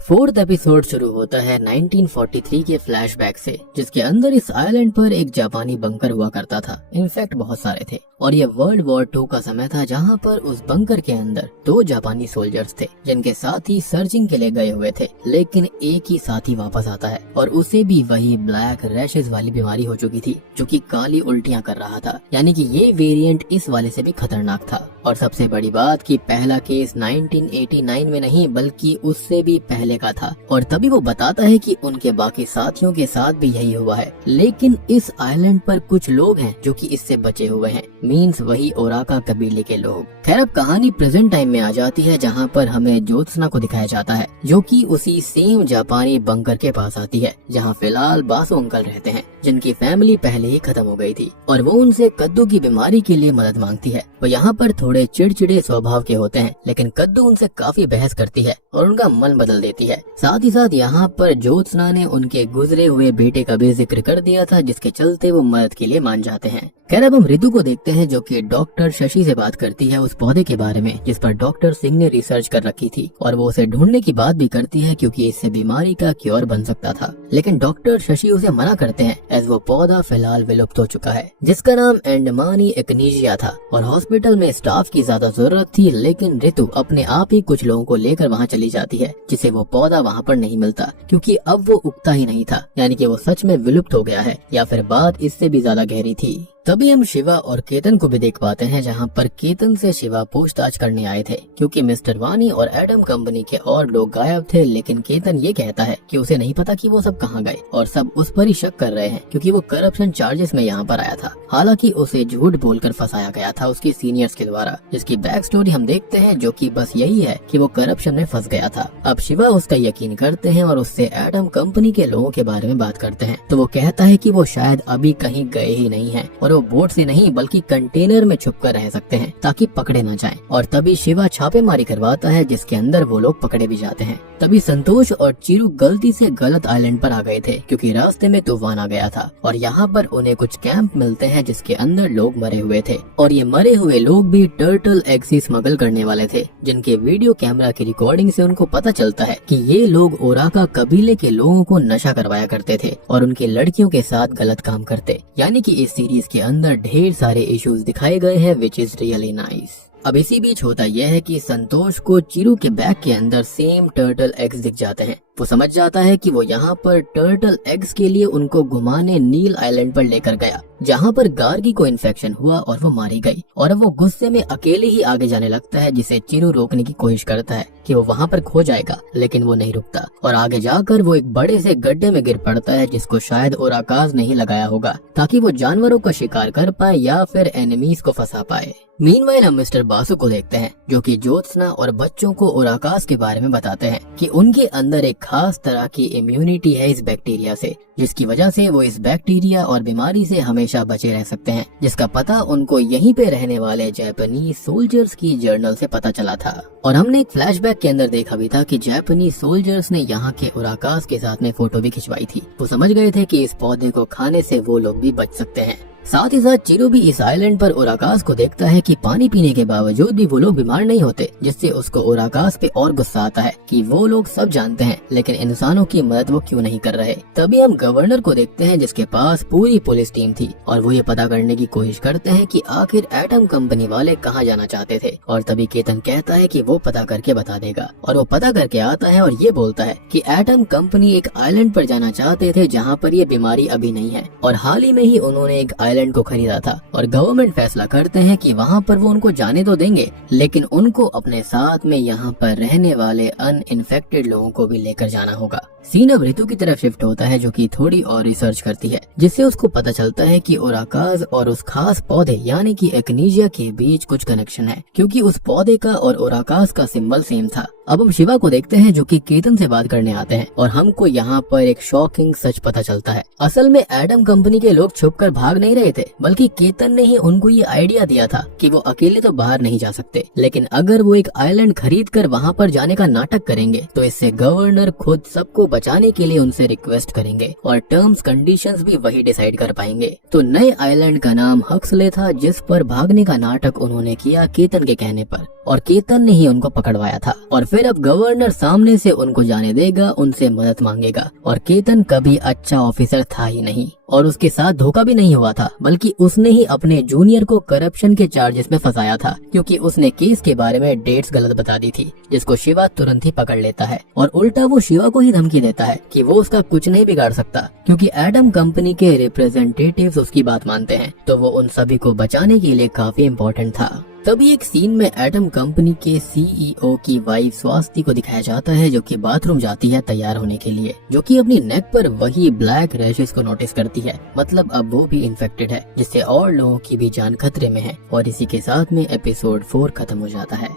फोर्थ एपिसोड शुरू होता है 1943 के फ्लैशबैक से, जिसके अंदर इस आइलैंड पर एक जापानी बंकर हुआ करता था। इनफैक्ट बहुत सारे थे, और ये वर्ल्ड वॉर 2 का समय था, जहां पर उस बंकर के अंदर 2 जापानी सोल्जर्स थे जिनके साथी सर्चिंग के लिए गए हुए थे, लेकिन एक ही साथी वापस आता है और उसे भी वही ब्लैक रैशेस वाली बीमारी हो चुकी थी जो कि काली उल्टियां कर रहा था। यानी कि ये वेरिएंट इस वाले से भी खतरनाक था। और सबसे बड़ी बात कि पहला केस 1989 में नहीं बल्कि उससे भी पहले का था, और तभी वो बताता है कि उनके बाकी साथियों के साथ भी यही हुआ है, लेकिन इस आइलैंड पर कुछ लोग हैं जो कि इससे बचे हुए हैं, मीन्स वही ओराका कबीले के लोग। खैर अब कहानी प्रेजेंट टाइम में आ जाती है, जहाँ पर हमें ज्योत्सना को दिखाया जाता है जो कि उसी सेम जापानी बंकर के पास आती है, जहाँ फिलहाल बासु अंकल रहते हैं, जिनकी फैमिली पहले ही खत्म हो गई थी, और वो उनसे कद्दू की बीमारी के लिए मदद मांगती है। वो यहाँ पर थोड़े चिड़चिड़े स्वभाव के होते हैं, लेकिन कद्दू उनसे काफी बहस करती है और उनका मन बदल देती है। साथ ही साथ यहाँ पर ज्योत्सना ने उनके गुजरे हुए बेटे का भी जिक्र कर दिया था, जिसके चलते वो मदद के लिए मान जाते हैं। खैर अब हम रितु को देखते हैं जो कि डॉक्टर शशि से बात करती है उस पौधे के बारे में जिस पर डॉक्टर सिंह ने रिसर्च कर रखी थी, और वो उसे ढूंढने की बात भी करती है क्योंकि इससे बीमारी का क्योर बन सकता था। लेकिन डॉक्टर शशि उसे मना करते हैं एज वो पौधा फिलहाल विलुप्त हो चुका है, जिसका नाम एंडमानी एक्नीजिया था, और हॉस्पिटल में स्टाफ की ज्यादा जरूरत थी। लेकिन रितु अपने आप ही कुछ लोगों को लेकर वहाँ चली जाती है, जिसे वो पौधा वहाँ पर नहीं मिलता क्योंकि अब वो उगता ही नहीं था, यानी कि वो सच में विलुप्त हो गया है, या फिर बात इससे भी ज्यादा गहरी थी। तभी हम शिवा और केतन को भी देख पाते हैं, जहां पर केतन से शिवा पूछताछ करने आए थे क्योंकि मिस्टर वानी और एडम कंपनी के और लोग गायब थे। लेकिन केतन ये कहता है कि उसे नहीं पता कि वो सब कहां गए और सब उस पर ही शक कर रहे हैं क्योंकि वो करप्शन चार्जेस में यहाँ पर आया था। हालांकि उसे झूठ बोलकर फंसाया गया था उसकी सीनियर्स के द्वारा, जिसकी बैक स्टोरी हम देखते हैं, जो कि बस यही है कि वो करप्शन में फंस गया था। अब शिवा उसका यकीन करते हैं और उससे एडम कंपनी के लोगों के बारे में बात करते हैं, तो वो कहता है कि वो शायद अभी कहीं गए ही नहीं है और वो बोट से नहीं बल्कि कंटेनर में छुपकर रह सकते हैं ताकि पकड़े न जाएं। और तभी शिवा छापेमारी करवाता है जिसके अंदर वो लोग पकड़े भी जाते हैं। तभी संतोष और चिरू गलती से गलत आइलैंड पर आ गए थे क्योंकि रास्ते में तूफान आ गया था और यहाँ पर उन्हें कुछ कैंप मिलते हैं जिसके अंदर लोग मरे हुए थे और ये मरे हुए लोग भी टर्टल एग स्मगल करने वाले थे, जिनके वीडियो कैमरा की रिकॉर्डिंग से उनको पता चलता है कि ये लोग ओराका कबीले के लोगों को नशा करवाया करते थे और उनकी लड़कियों के साथ गलत काम करते। यानी कि इस सीरीज के अंदर ढेर सारे इश्यूज दिखाए गए हैं विच इज रियली नाइस। अब इसी बीच होता यह है कि संतोष को चिरू के बैग के अंदर सेम टर्टल एग्स दिख जाते हैं। वो समझ जाता है कि वो यहाँ पर टर्टल एग्स के लिए उनको घुमाने नील आइलैंड पर लेकर गया, जहाँ पर गार्गी को इन्फेक्शन हुआ और वो मारी गई। और अब वो गुस्से में अकेले ही आगे जाने लगता है, जिसे चिरू रोकने की कोशिश करता है कि वो वहाँ पर खो जाएगा, लेकिन वो नहीं रुकता और आगे जाकर वो एक बड़े से गड्ढे में गिर पड़ता है जिसको शायद ओराकाज नहीं लगाया होगा ताकि वो जानवरों का शिकार कर पाए या फिर एनिमीज को फंसा पाए। मीनवाइल हम मिस्टर बासु को देखते हैं, जो कि ज्योत्सना और बच्चों को ओराकाज के बारे में बताते हैं कि उनके अंदर एक खास तरह की इम्यूनिटी है इस बैक्टीरिया से, जिसकी वजह से वो इस बैक्टीरिया और बीमारी से हमेशा बचे रह सकते हैं, जिसका पता उनको यहीं पे रहने वाले जापानीज सोल्जर्स की जर्नल से पता चला था। और हमने एक फ्लैशबैक के अंदर देखा भी था कि जापानीज सोल्जर्स ने यहाँ के ओराकाज के साथ में फोटो भी खिंचवाई थी। वो समझ गए थे कि इस पौधे को खाने से वो लोग भी बच सकते हैं। साथ ही साथ चिरू भी इस आइलैंड पर ओराकाज को देखता है कि पानी पीने के बावजूद भी वो लोग बीमार नहीं होते, जिससे उसको ओराकाज पे और गुस्सा आता है कि वो लोग सब जानते हैं लेकिन इंसानों की मदद वो क्यों नहीं कर रहे। तभी हम गवर्नर को देखते हैं जिसके पास पूरी पुलिस टीम थी और वो ये पता करने की कोशिश करते हैं कि आखिर एटम कंपनी वाले कहाँ जाना चाहते थे। और तभी केतन कहता है कि वो पता करके बता देगा और वो पता करके आता है और ये बोलता है कि एटम कंपनी एक आइलैंड पर जाना चाहते थे जहाँ पर ये बीमारी अभी नहीं है और हाल ही में ही उन्होंने एक आइलैंड को खरीदा था और गवर्नमेंट फैसला करते हैं कि वहाँ पर वो उनको जाने तो देंगे, लेकिन उनको अपने साथ में यहाँ पर रहने वाले अनइन्फेक्टेड लोगों को भी लेकर जाना होगा। सीन अब ऋतु की तरफ शिफ्ट होता है, जो कि थोड़ी और रिसर्च करती है, जिससे उसको पता चलता है कि ओराकाज और उस खास पौधे यानी कि एक्नीजिया के बीच कुछ कनेक्शन है, क्योंकि उस पौधे का और ओराकाज का सिंबल सेम था। अब हम शिवा को देखते हैं जो कि केतन से बात करने आते हैं और हमको यहाँ पर एक शॉकिंग सच पता चलता है। असल में एडम कंपनी के लोग छुपकर भाग नहीं रहे थे, बल्कि केतन ने ही उनको ये आइडिया दिया था कि वो अकेले तो बाहर नहीं जा सकते, लेकिन अगर वो एक आइलैंड खरीद कर वहाँ पर जाने का नाटक करेंगे तो इससे गवर्नर खुद सबको बचाने के लिए उनसे रिक्वेस्ट करेंगे और टर्म्स कंडीशंस भी वही डिसाइड कर पाएंगे। तो नए आइलैंड का नाम हक्सले था, जिस पर भागने का नाटक उन्होंने किया केतन के कहने पर और केतन ने ही उनको पकड़वाया था। और फिर अब गवर्नर सामने से उनको जाने देगा, उनसे मदद मांगेगा और केतन कभी अच्छा ऑफिसर था ही नहीं और उसके साथ धोखा भी नहीं हुआ था, बल्कि उसने ही अपने जूनियर को करप्शन के चार्जेस में फंसाया था, क्योंकि उसने केस के बारे में डेट्स गलत बता दी थी, जिसको शिवा तुरंत ही पकड़ लेता है और उल्टा वो शिवा को ही धमकी देता है कि वो उसका कुछ नहीं बिगाड़ सकता, क्योंकि एडम कंपनी के रिप्रेजेंटेटिव्स उसकी बात मानते हैं। तो वो उन सभी को बचाने के लिए काफी इम्पोर्टेंट था। तभी एक सीन में एटम कंपनी के सीईओ की वाइफ स्वाति को दिखाया जाता है, जो कि बाथरूम जाती है तैयार होने के लिए, जो कि अपनी नेक पर वही ब्लैक रैशेस को नोटिस करती है। मतलब अब वो भी इन्फेक्टेड है, जिससे और लोगों की भी जान खतरे में है। और इसी के साथ में एपिसोड 4 खत्म हो जाता है।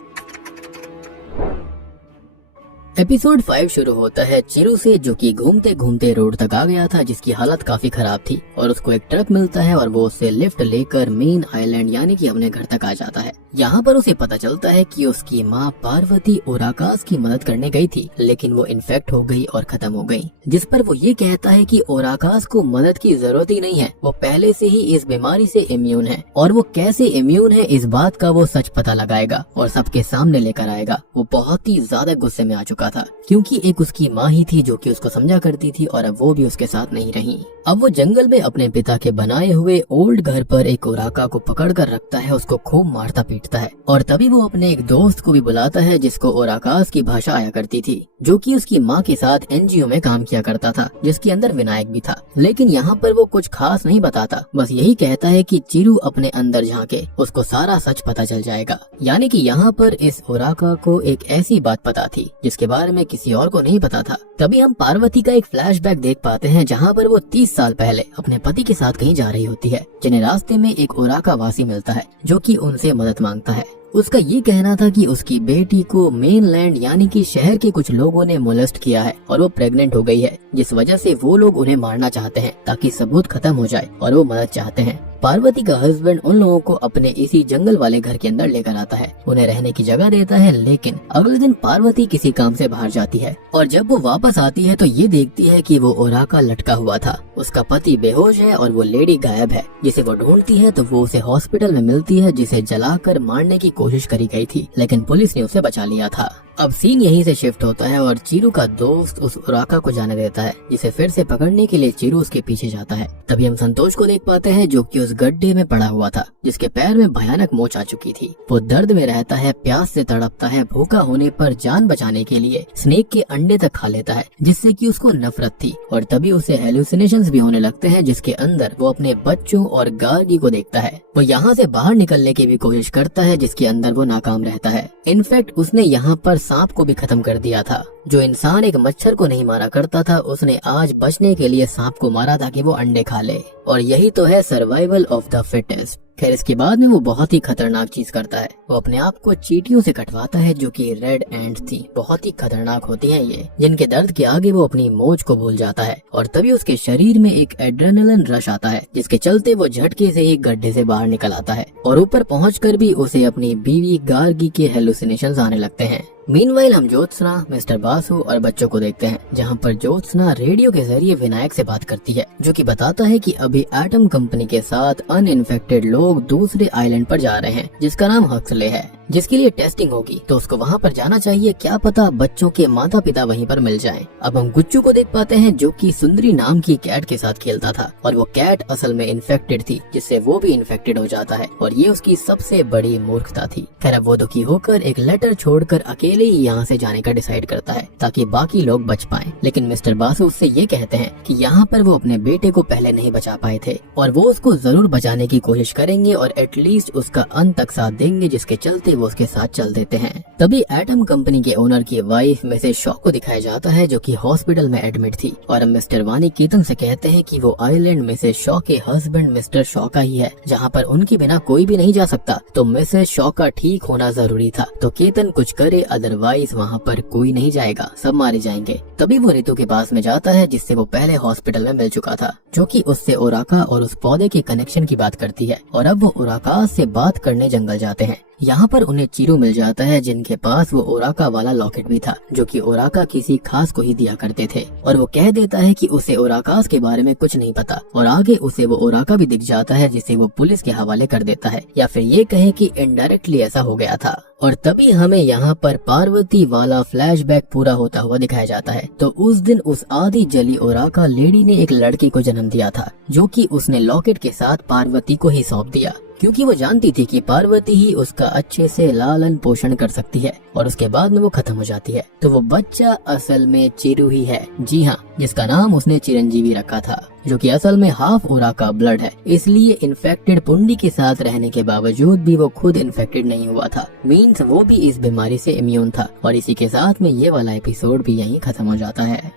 एपिसोड 5 शुरू होता है चिरू से, जो कि घूमते घूमते रोड तक आ गया था, जिसकी हालत काफी खराब थी और उसको एक ट्रक मिलता है और वो उससे लिफ्ट लेकर मेन आइलैंड यानी कि अपने घर तक आ जाता है। यहाँ पर उसे पता चलता है कि उसकी माँ पार्वती ओराकाज की मदद करने गई थी, लेकिन वो इन्फेक्ट हो गई और खत्म हो गई, जिस पर वो ये कहता है कि ओराकाज को मदद की जरूरत ही नहीं है, वो पहले से ही इस बीमारी से इम्यून है और वो कैसे इम्यून है इस बात का वो सच पता लगाएगा और सबके सामने लेकर आएगा। वो बहुत ही ज्यादा गुस्से में आ चुका चुका था, क्योंकि एक उसकी माँ ही थी जो कि उसको समझा करती थी और अब वो भी उसके साथ नहीं रही। अब वो जंगल में अपने पिता के बनाए हुए ओल्ड घर पर एक ओराका को पकड़ कर रखता है, उसको खूब मारता पीटता है और तभी वो अपने एक दोस्त को भी बुलाता है जिसको ओराकास की भाषा आया करती थी, जो कि उसकी माँ के साथ एनजीओ में काम किया करता था, जिसके अंदर विनायक भी था। लेकिन यहाँ पर वो कुछ खास नहीं बताता, बस यही कहता है कि चिरू अपने अंदर झांके, उसको सारा सच पता चल जाएगा। यानी कि यहाँ पर इस ओराका को एक ऐसी बात पता थी जिसके बारे में किसी और को नहीं पता था। तभी हम पार्वती का एक फ्लैशबैक देख पाते हैं जहाँ पर वो 30 साल पहले अपने पति के साथ कहीं जा रही होती है, जिन्हें रास्ते में एक ओराका वासी मिलता है जो कि उनसे मदद मांगता है। उसका ये कहना था कि उसकी बेटी को मेनलैंड यानी कि शहर के कुछ लोगों ने मोलेस्ट किया है और वो प्रेग्नेंट हो गई है, जिस वजह से वो लोग उन्हें मारना चाहते हैं ताकि सबूत खत्म हो जाए और वो मदद चाहते हैं। पार्वती का हस्बैंड उन लोगों को अपने इसी जंगल वाले घर के अंदर लेकर आता है, उन्हें रहने की जगह देता है। लेकिन अगले दिन पार्वती किसी काम से बाहर जाती है और जब वो वापस आती है तो ये देखती है कि वो ओराका लटका हुआ था, उसका पति बेहोश है और वो लेडी गायब है। जिसे वो ढूंढती है तो वो उसे हॉस्पिटल में मिलती है, जिसे जलाकर मारने की कोशिश करी गई थी, लेकिन पुलिस ने उसे बचा लिया था। अब सीन यहीं से शिफ्ट होता है और चिरू का दोस्त उस ओराका को जाने देता है, जिसे फिर से पकड़ने के लिए चिरू उसके पीछे जाता है। तभी हम संतोष को देख पाते हैं जो कि उस गड्ढे में पड़ा हुआ था, जिसके पैर में भयानक मोच आ चुकी थी। वो दर्द में रहता है, प्यास से तड़पता है, भूखा होने पर जान बचाने के लिए स्नेक के अंडे तक खा लेता है, जिससे कि उसको नफरत थी। और तभी उसे हेलुसिनेशंस भी होने लगते हैं, जिसके अंदर वो अपने बच्चों और गार्गी को देखता है। वो यहाँ से बाहर निकलने की भी कोशिश करता है, जिसके अंदर वो नाकाम रहता है। इनफैक्ट उसने यहाँ पर सांप को भी खत्म कर दिया था। जो इंसान एक मच्छर को नहीं मारा करता था, उसने आज बचने के लिए सांप को मारा ताकि वो अंडे खा ले। और यही तो है सर्वाइवल ऑफ द फिटेस्ट। खैर इसके बाद में वो बहुत ही खतरनाक चीज करता है, वो अपने आप को चींटियों से कटवाता है जो कि रेड एंट थी। बहुत ही खतरनाक होती हैं ये, जिनके दर्द के आगे वो अपनी मौज को भूल जाता है। और तभी उसके शरीर में एक एड्रेनलिन रश आता है, जिसके चलते वो झटके से ही गड्ढे से बाहर निकल आता है और ऊपर पहुंचकर भी उसे अपनी बीवी गार्गी के हेलुसिनेशंस आने लगते हैं। मीनवाइल हम ज्योत्सना, मिस्टर बासु और बच्चों को देखते हैं, जहाँ पर ज्योत्सना रेडियो के जरिए विनायक से बात करती है, जो कि बताता है कि अभी एटम कंपनी के साथ अनइन्फेक्टेड लोग दूसरे आइलैंड पर जा रहे हैं, जिसका नाम हक्सले है, जिसके लिए टेस्टिंग होगी, तो उसको वहाँ पर जाना चाहिए। क्या पता बच्चों के माता पिता वहीं पर मिल जाएं। अब हम गुच्चू को देख पाते हैं जो कि सुंदरी नाम की कैट के साथ खेलता था और वो कैट असल में इन्फेक्टेड थी, जिससे वो भी इन्फेक्टेड हो जाता है और ये उसकी सबसे बड़ी मूर्खता थी। खैर अब वो दुखी होकर एक लेटर छोड़कर अकेले ही यहाँ से जाने का डिसाइड करता है ताकि बाकी लोग बच पाएं। लेकिन मिस्टर बासु उससे ये कहते हैं कि यहाँ पर वो अपने बेटे को पहले नहीं बचा पाए थे और वो उसको जरूर बचाने की कोशिश करेंगे और एटलीस्ट उसका अंत तक साथ देंगे, जिसके चलते वो उसके साथ चल देते हैं। तभी एटम कंपनी के ओनर की वाइफ मिसेस शॉ को दिखाया जाता है जो कि हॉस्पिटल में एडमिट थी और मिस्टर वानी कीतन से कहते हैं कि वो आइलैंड मिसेस शॉ के हस्बैंड मिस्टर शॉ का ही है, जहाँ पर उनके बिना कोई भी नहीं जा सकता, तो मिसेस शॉ का ठीक होना जरूरी था। तो केतन कुछ करे, अदरवाइज वहाँ पर कोई नहीं जाएगा, सब मारे जाएंगे। तभी वो रितु के पास में जाता है जिससे वो पहले हॉस्पिटल में मिल चुका था, जो कि उससे ओराका और उस पौधे के कनेक्शन की बात करती है। और अब वो ओराका से बात करने जंगल जाते हैं। यहाँ पर उन्हें चिरू मिल जाता है, जिनके पास वो ओराका वाला लॉकेट भी था, जो कि ओराका किसी खास को ही दिया करते थे। और वो कह देता है कि उसे ओराकास के बारे में कुछ नहीं पता और आगे उसे वो ओराका भी दिख जाता है, जिसे वो पुलिस के हवाले कर देता है, या फिर ये कहे कि इनडायरेक्टली ऐसा हो गया था। और तभी हमें यहाँ पर पार्वती वाला फ्लैशबैक पूरा होता हुआ दिखाया जाता है। तो उस दिन उस आधी जली ओराका लेडी ने एक लड़के को जन्म दिया था, जो कि उसने लॉकेट के साथ पार्वती को ही सौंप दिया, क्योंकि वो जानती थी कि पार्वती ही उसका अच्छे से लालन पोषण कर सकती है और उसके बाद में वो खत्म हो जाती है। तो वो बच्चा असल में चिरू ही है, जी हाँ, जिसका नाम उसने चिरंजीवी रखा था, जो कि असल में हाफ ओराका ब्लड है। इसलिए इन्फेक्टेड पुंडी के साथ रहने के बावजूद भी वो खुद इन्फेक्टेड नहीं हुआ था, मीन्स वो भी इस बीमारी से इम्यून था। और इसी के साथ में ये वाला एपिसोड भी यहीं खत्म हो जाता है।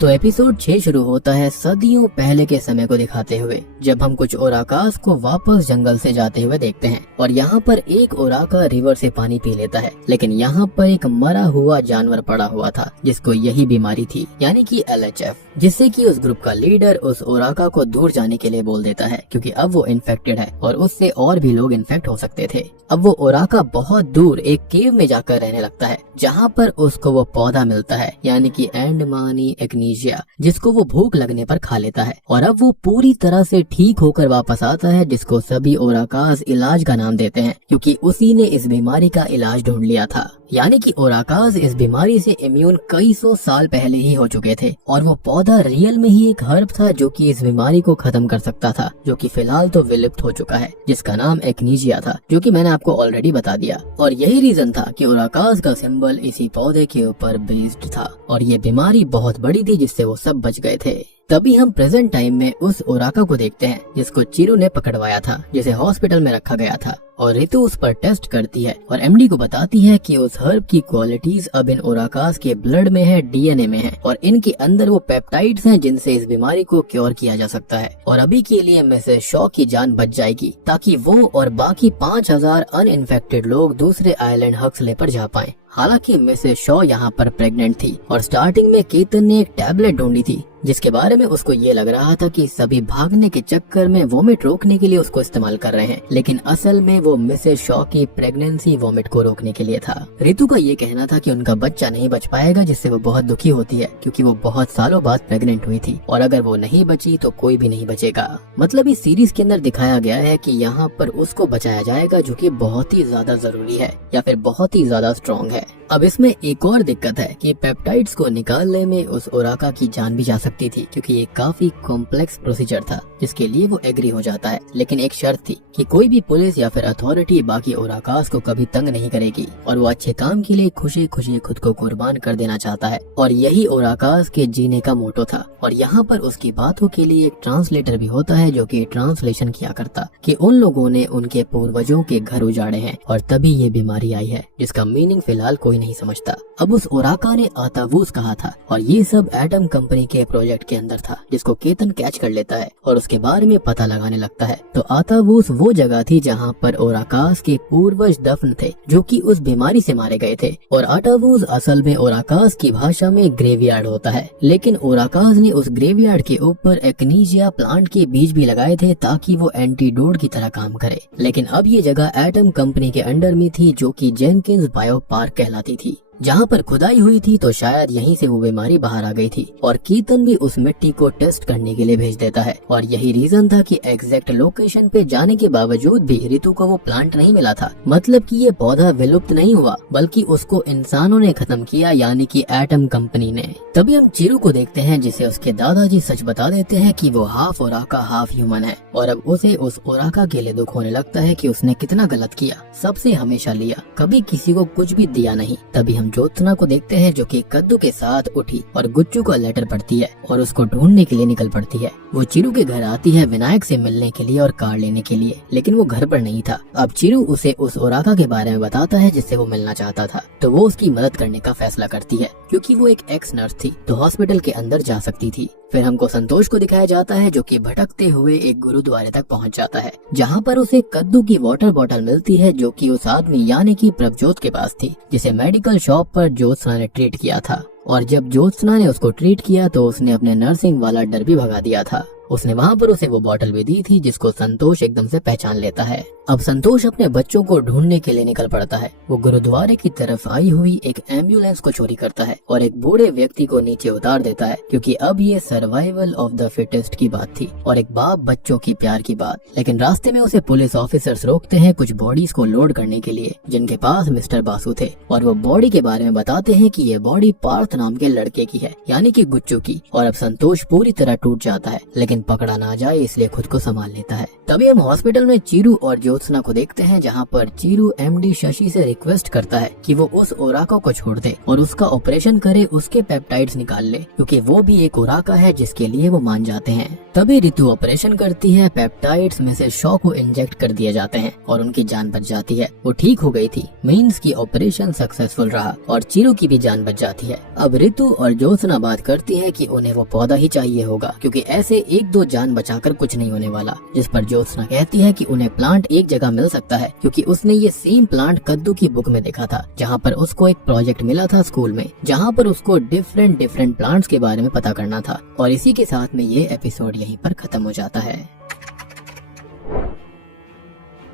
तो एपिसोड 6 शुरू होता है सदियों पहले के समय को दिखाते हुए, जब हम कुछ ओराकास को वापस जंगल से जाते हुए देखते हैं। और यहाँ पर एक ओराका रिवर से पानी पी लेता है, लेकिन यहाँ पर एक मरा हुआ जानवर पड़ा हुआ था जिसको यही बीमारी थी, यानी कि LHF, जिससे कि उस ग्रुप का लीडर उस ओराका को दूर जाने के लिए बोल देता है, क्योंकि अब वो इन्फेक्टेड है और उससे और भी लोग इन्फेक्ट हो सकते थे। अब वो ओराका बहुत दूर एक केव में जाकर रहने लगता है, जहाँ पर उसको वो पौधा मिलता है, यानी कि एंडमानी एक्नीशिया एक्नीजिया, जिसको वो भूख लगने पर खा लेता है और अब वो पूरी तरह से ठीक होकर वापस आता है, जिसको सभी ओराकाज इलाज का नाम देते हैं क्योंकि उसी ने इस बीमारी का इलाज ढूंढ लिया था। यानी कि ओराकाज इस बीमारी से इम्यून कई सौ साल पहले ही हो चुके थे और वो पौधा रियल में ही एक हर्ब था जो कि इस बीमारी को खत्म कर सकता था, जो कि फिलहाल तो विलुप्त हो चुका है, जिसका नाम एक्नीजिया था, जो कि मैंने आपको ऑलरेडी बता दिया। और यही रीजन था कि ओराकाज का सिंबल इसी पौधे के ऊपर बेस्ड था और ये बीमारी बहुत बड़ी थी जिससे वो सब बच गए थे। तभी हम प्रेजेंट टाइम में उस ओराका को देखते हैं जिसको चिरू ने पकड़वाया था, जिसे हॉस्पिटल में रखा गया था और रितु उस पर टेस्ट करती है और एमडी को बताती है कि उस हर्ब की क्वालिटीज अब इन ओराकास के ब्लड में है, डीएनए में है और इनके अंदर वो पेप्टाइड्स हैं जिनसे इस बीमारी को क्योर किया जा सकता है और अभी के लिए मिसेस शॉ की जान बच जाएगी ताकि वो और बाकी 5000 अनइन्फेक्टेड लोग दूसरे आइलैंड हक्सले पर जा पाएं। हालांकि मिसेस शॉ यहाँ पर प्रेग्नेंट थी और स्टार्टिंग में केतन ने एक टैबलेट ढूंढी थी जिसके बारे में उसको ये लग रहा था कि सभी भागने के चक्कर में वोमिट रोकने के लिए उसको इस्तेमाल कर रहे हैं, लेकिन असल में वो मिसेस शॉ की प्रेगनेंसी वोमिट को रोकने के लिए था। रितु का ये कहना था कि उनका बच्चा नहीं बच पाएगा, जिससे वो बहुत दुखी होती है क्योंकि वो बहुत सालों बाद प्रेग्नेंट हुई थी और अगर वो नहीं बची तो कोई भी नहीं बचेगा। मतलब इस सीरीज के अंदर दिखाया गया है कि यहाँ पर उसको बचाया जाएगा जो कि बहुत ही ज्यादा जरूरी है या फिर बहुत ही ज्यादा स्ट्रॉन्ग है। अब इसमें एक और दिक्कत है कि पेप्टाइड्स को निकालने में उस ओराका की जान भी जा सकती थी क्योंकि ये काफी कॉम्प्लेक्स प्रोसीजर था जिसके लिए वो एग्री हो जाता है, लेकिन एक शर्त थी कि कोई भी पुलिस या फिर अथॉरिटी बाकी ओराकास को कभी तंग नहीं करेगी और वो अच्छे काम के लिए खुशी खुशी खुद को कुर्बान कर देना चाहता है और यही ओराकास के जीने का मोटो था। और यहाँ पर उसकी बातों के लिए एक ट्रांसलेटर भी होता है जो कि ट्रांसलेशन किया करता कि उन लोगों ने उनके पूर्वजों के घर उजाड़े हैं और तभी ये बीमारी आई है, जिसका मीनिंग फिलहाल कोई नहीं समझता। अब उस ओराका ने आतावूस कहा था और ये सब एटम कंपनी के प्रोजेक्ट के अंदर था जिसको केतन कैच कर लेता है और उसके बारे में पता लगाने लगता है। तो आतावूस वो जगह थी जहाँ पर ओराकास के पूर्वज दफन थे जो कि उस बीमारी से मारे गए थे और आतावूस असल में ओराकास की भाषा में ग्रेवयार्ड होता है, लेकिन ओराकास ने उस ग्रेवयार्ड के ऊपर एक्नीजिया प्लांट के बीज भी लगाए थे ताकि वो एंटीडोट की तरह काम करे। लेकिन अब ये जगह एटम कंपनी के अंडर में थी जो कि जेनकिंस बायो पार्क कहलाती थी, जहाँ पर खुदाई हुई थी तो शायद यहीं से वो बीमारी बाहर आ गई थी और केतन भी उस मिट्टी को टेस्ट करने के लिए भेज देता है और यही रीजन था कि एग्जैक्ट लोकेशन पे जाने के बावजूद भी रितु को वो प्लांट नहीं मिला था। मतलब कि ये पौधा विलुप्त नहीं हुआ बल्कि उसको इंसानों ने खत्म किया, यानी कि एटम कंपनी ने। तभी हम चिरू को देखते हैं जिसे उसके दादाजी सच बता देते हैं कि वो हाफ ओराका हाफ ह्यूमन है और अब उसे उस ओराका के लिए दुख होने लगता है कि उसने कितना गलत किया, सबसे हमेशा लिया, कभी किसी को कुछ भी दिया नहीं। तभी हम ज्योत्सना को देखते हैं जो कि कद्दू के साथ उठी और गुच्चू का लेटर पढ़ती है और उसको ढूंढने के लिए निकल पड़ती है। वो चिरू के घर आती है विनायक से मिलने के लिए और कार लेने के लिए, लेकिन वो घर पर नहीं था। अब चिरू उसे उस ओराका के बारे में बताता है जिससे वो मिलना चाहता था, तो वो उसकी मदद करने का फैसला करती है क्योंकि वो एक एक्स नर्स थी तो हॉस्पिटल के अंदर जा सकती थी। फिर हमको संतोष को दिखाया जाता है जो कि भटकते हुए एक गुरुद्वारे तक पहुंच जाता है जहां पर उसे कद्दू की वाटर बॉटल मिलती है जो कि उस आदमी यानी कि प्रभजोत के पास थी, जिसे मेडिकल शॉप पर ज्योत्सना ने ट्रीट किया था। और जब ज्योत्सना ने उसको ट्रीट किया तो उसने अपने नर्सिंग वाला डर भी भगा दिया था। उसने वहाँ पर उसे वो बॉटल भी दी थी जिसको संतोष एकदम से पहचान लेता है। अब संतोष अपने बच्चों को ढूंढने के लिए निकल पड़ता है। वो गुरुद्वारे की तरफ आई हुई एक एम्बुलेंस को चोरी करता है और एक बूढ़े व्यक्ति को नीचे उतार देता है क्योंकि अब ये सर्वाइवल ऑफ द फिटेस्ट की बात थी और एक बाप बच्चों की प्यार की बात। लेकिन रास्ते में उसे पुलिस ऑफिसर्स रोकते हैं कुछ बॉडीज को लोड करने के लिए जिनके पास मिस्टर बासु थे और वो बॉडी के बारे में बताते हैं कि ये बॉडी पार्थ नाम के लड़के की है यानी कि गुच्चू की। और अब संतोष पूरी तरह टूट जाता है लेकिन पकड़ा ना जाए इसलिए खुद को संभाल लेता है। तभी हम हॉस्पिटल में चिरू और ज्योत्सना को देखते हैं जहाँ पर चिरू एमडी शशि से रिक्वेस्ट करता है कि वो उस ओराका को छोड़ दे और उसका ऑपरेशन करे, उसके पेप्टाइड्स निकाल ले क्योंकि वो भी एक ओराका है जिसके लिए वो मान जाते हैं। तभी रितु ऑपरेशन करती है, पेप्टाइड्स में से शॉ को इंजेक्ट कर दिए जाते हैं और उनकी जान बच जाती है। वो ठीक हो गई थी, मीन्स की ऑपरेशन सक्सेसफुल रहा और चिरू की भी जान बच जाती है। अब रितु और ज्योत्सना बात करती है कि उन्हें वो पौधा ही चाहिए होगा क्योंकि ऐसे एक दो जान बचाकर कुछ नहीं होने वाला, जिस पर ज्योत्सना कहती है कि उन्हें प्लांट एक जगह मिल सकता है क्योंकि उसने ये सेम प्लांट कद्दू की बुक में देखा था जहाँ पर उसको एक प्रोजेक्ट मिला था स्कूल में जहाँ पर उसको डिफरेंट प्लांट्स के बारे में पता करना था। और इसी के साथ में ये एपिसोड यहीं पर खत्म हो जाता है।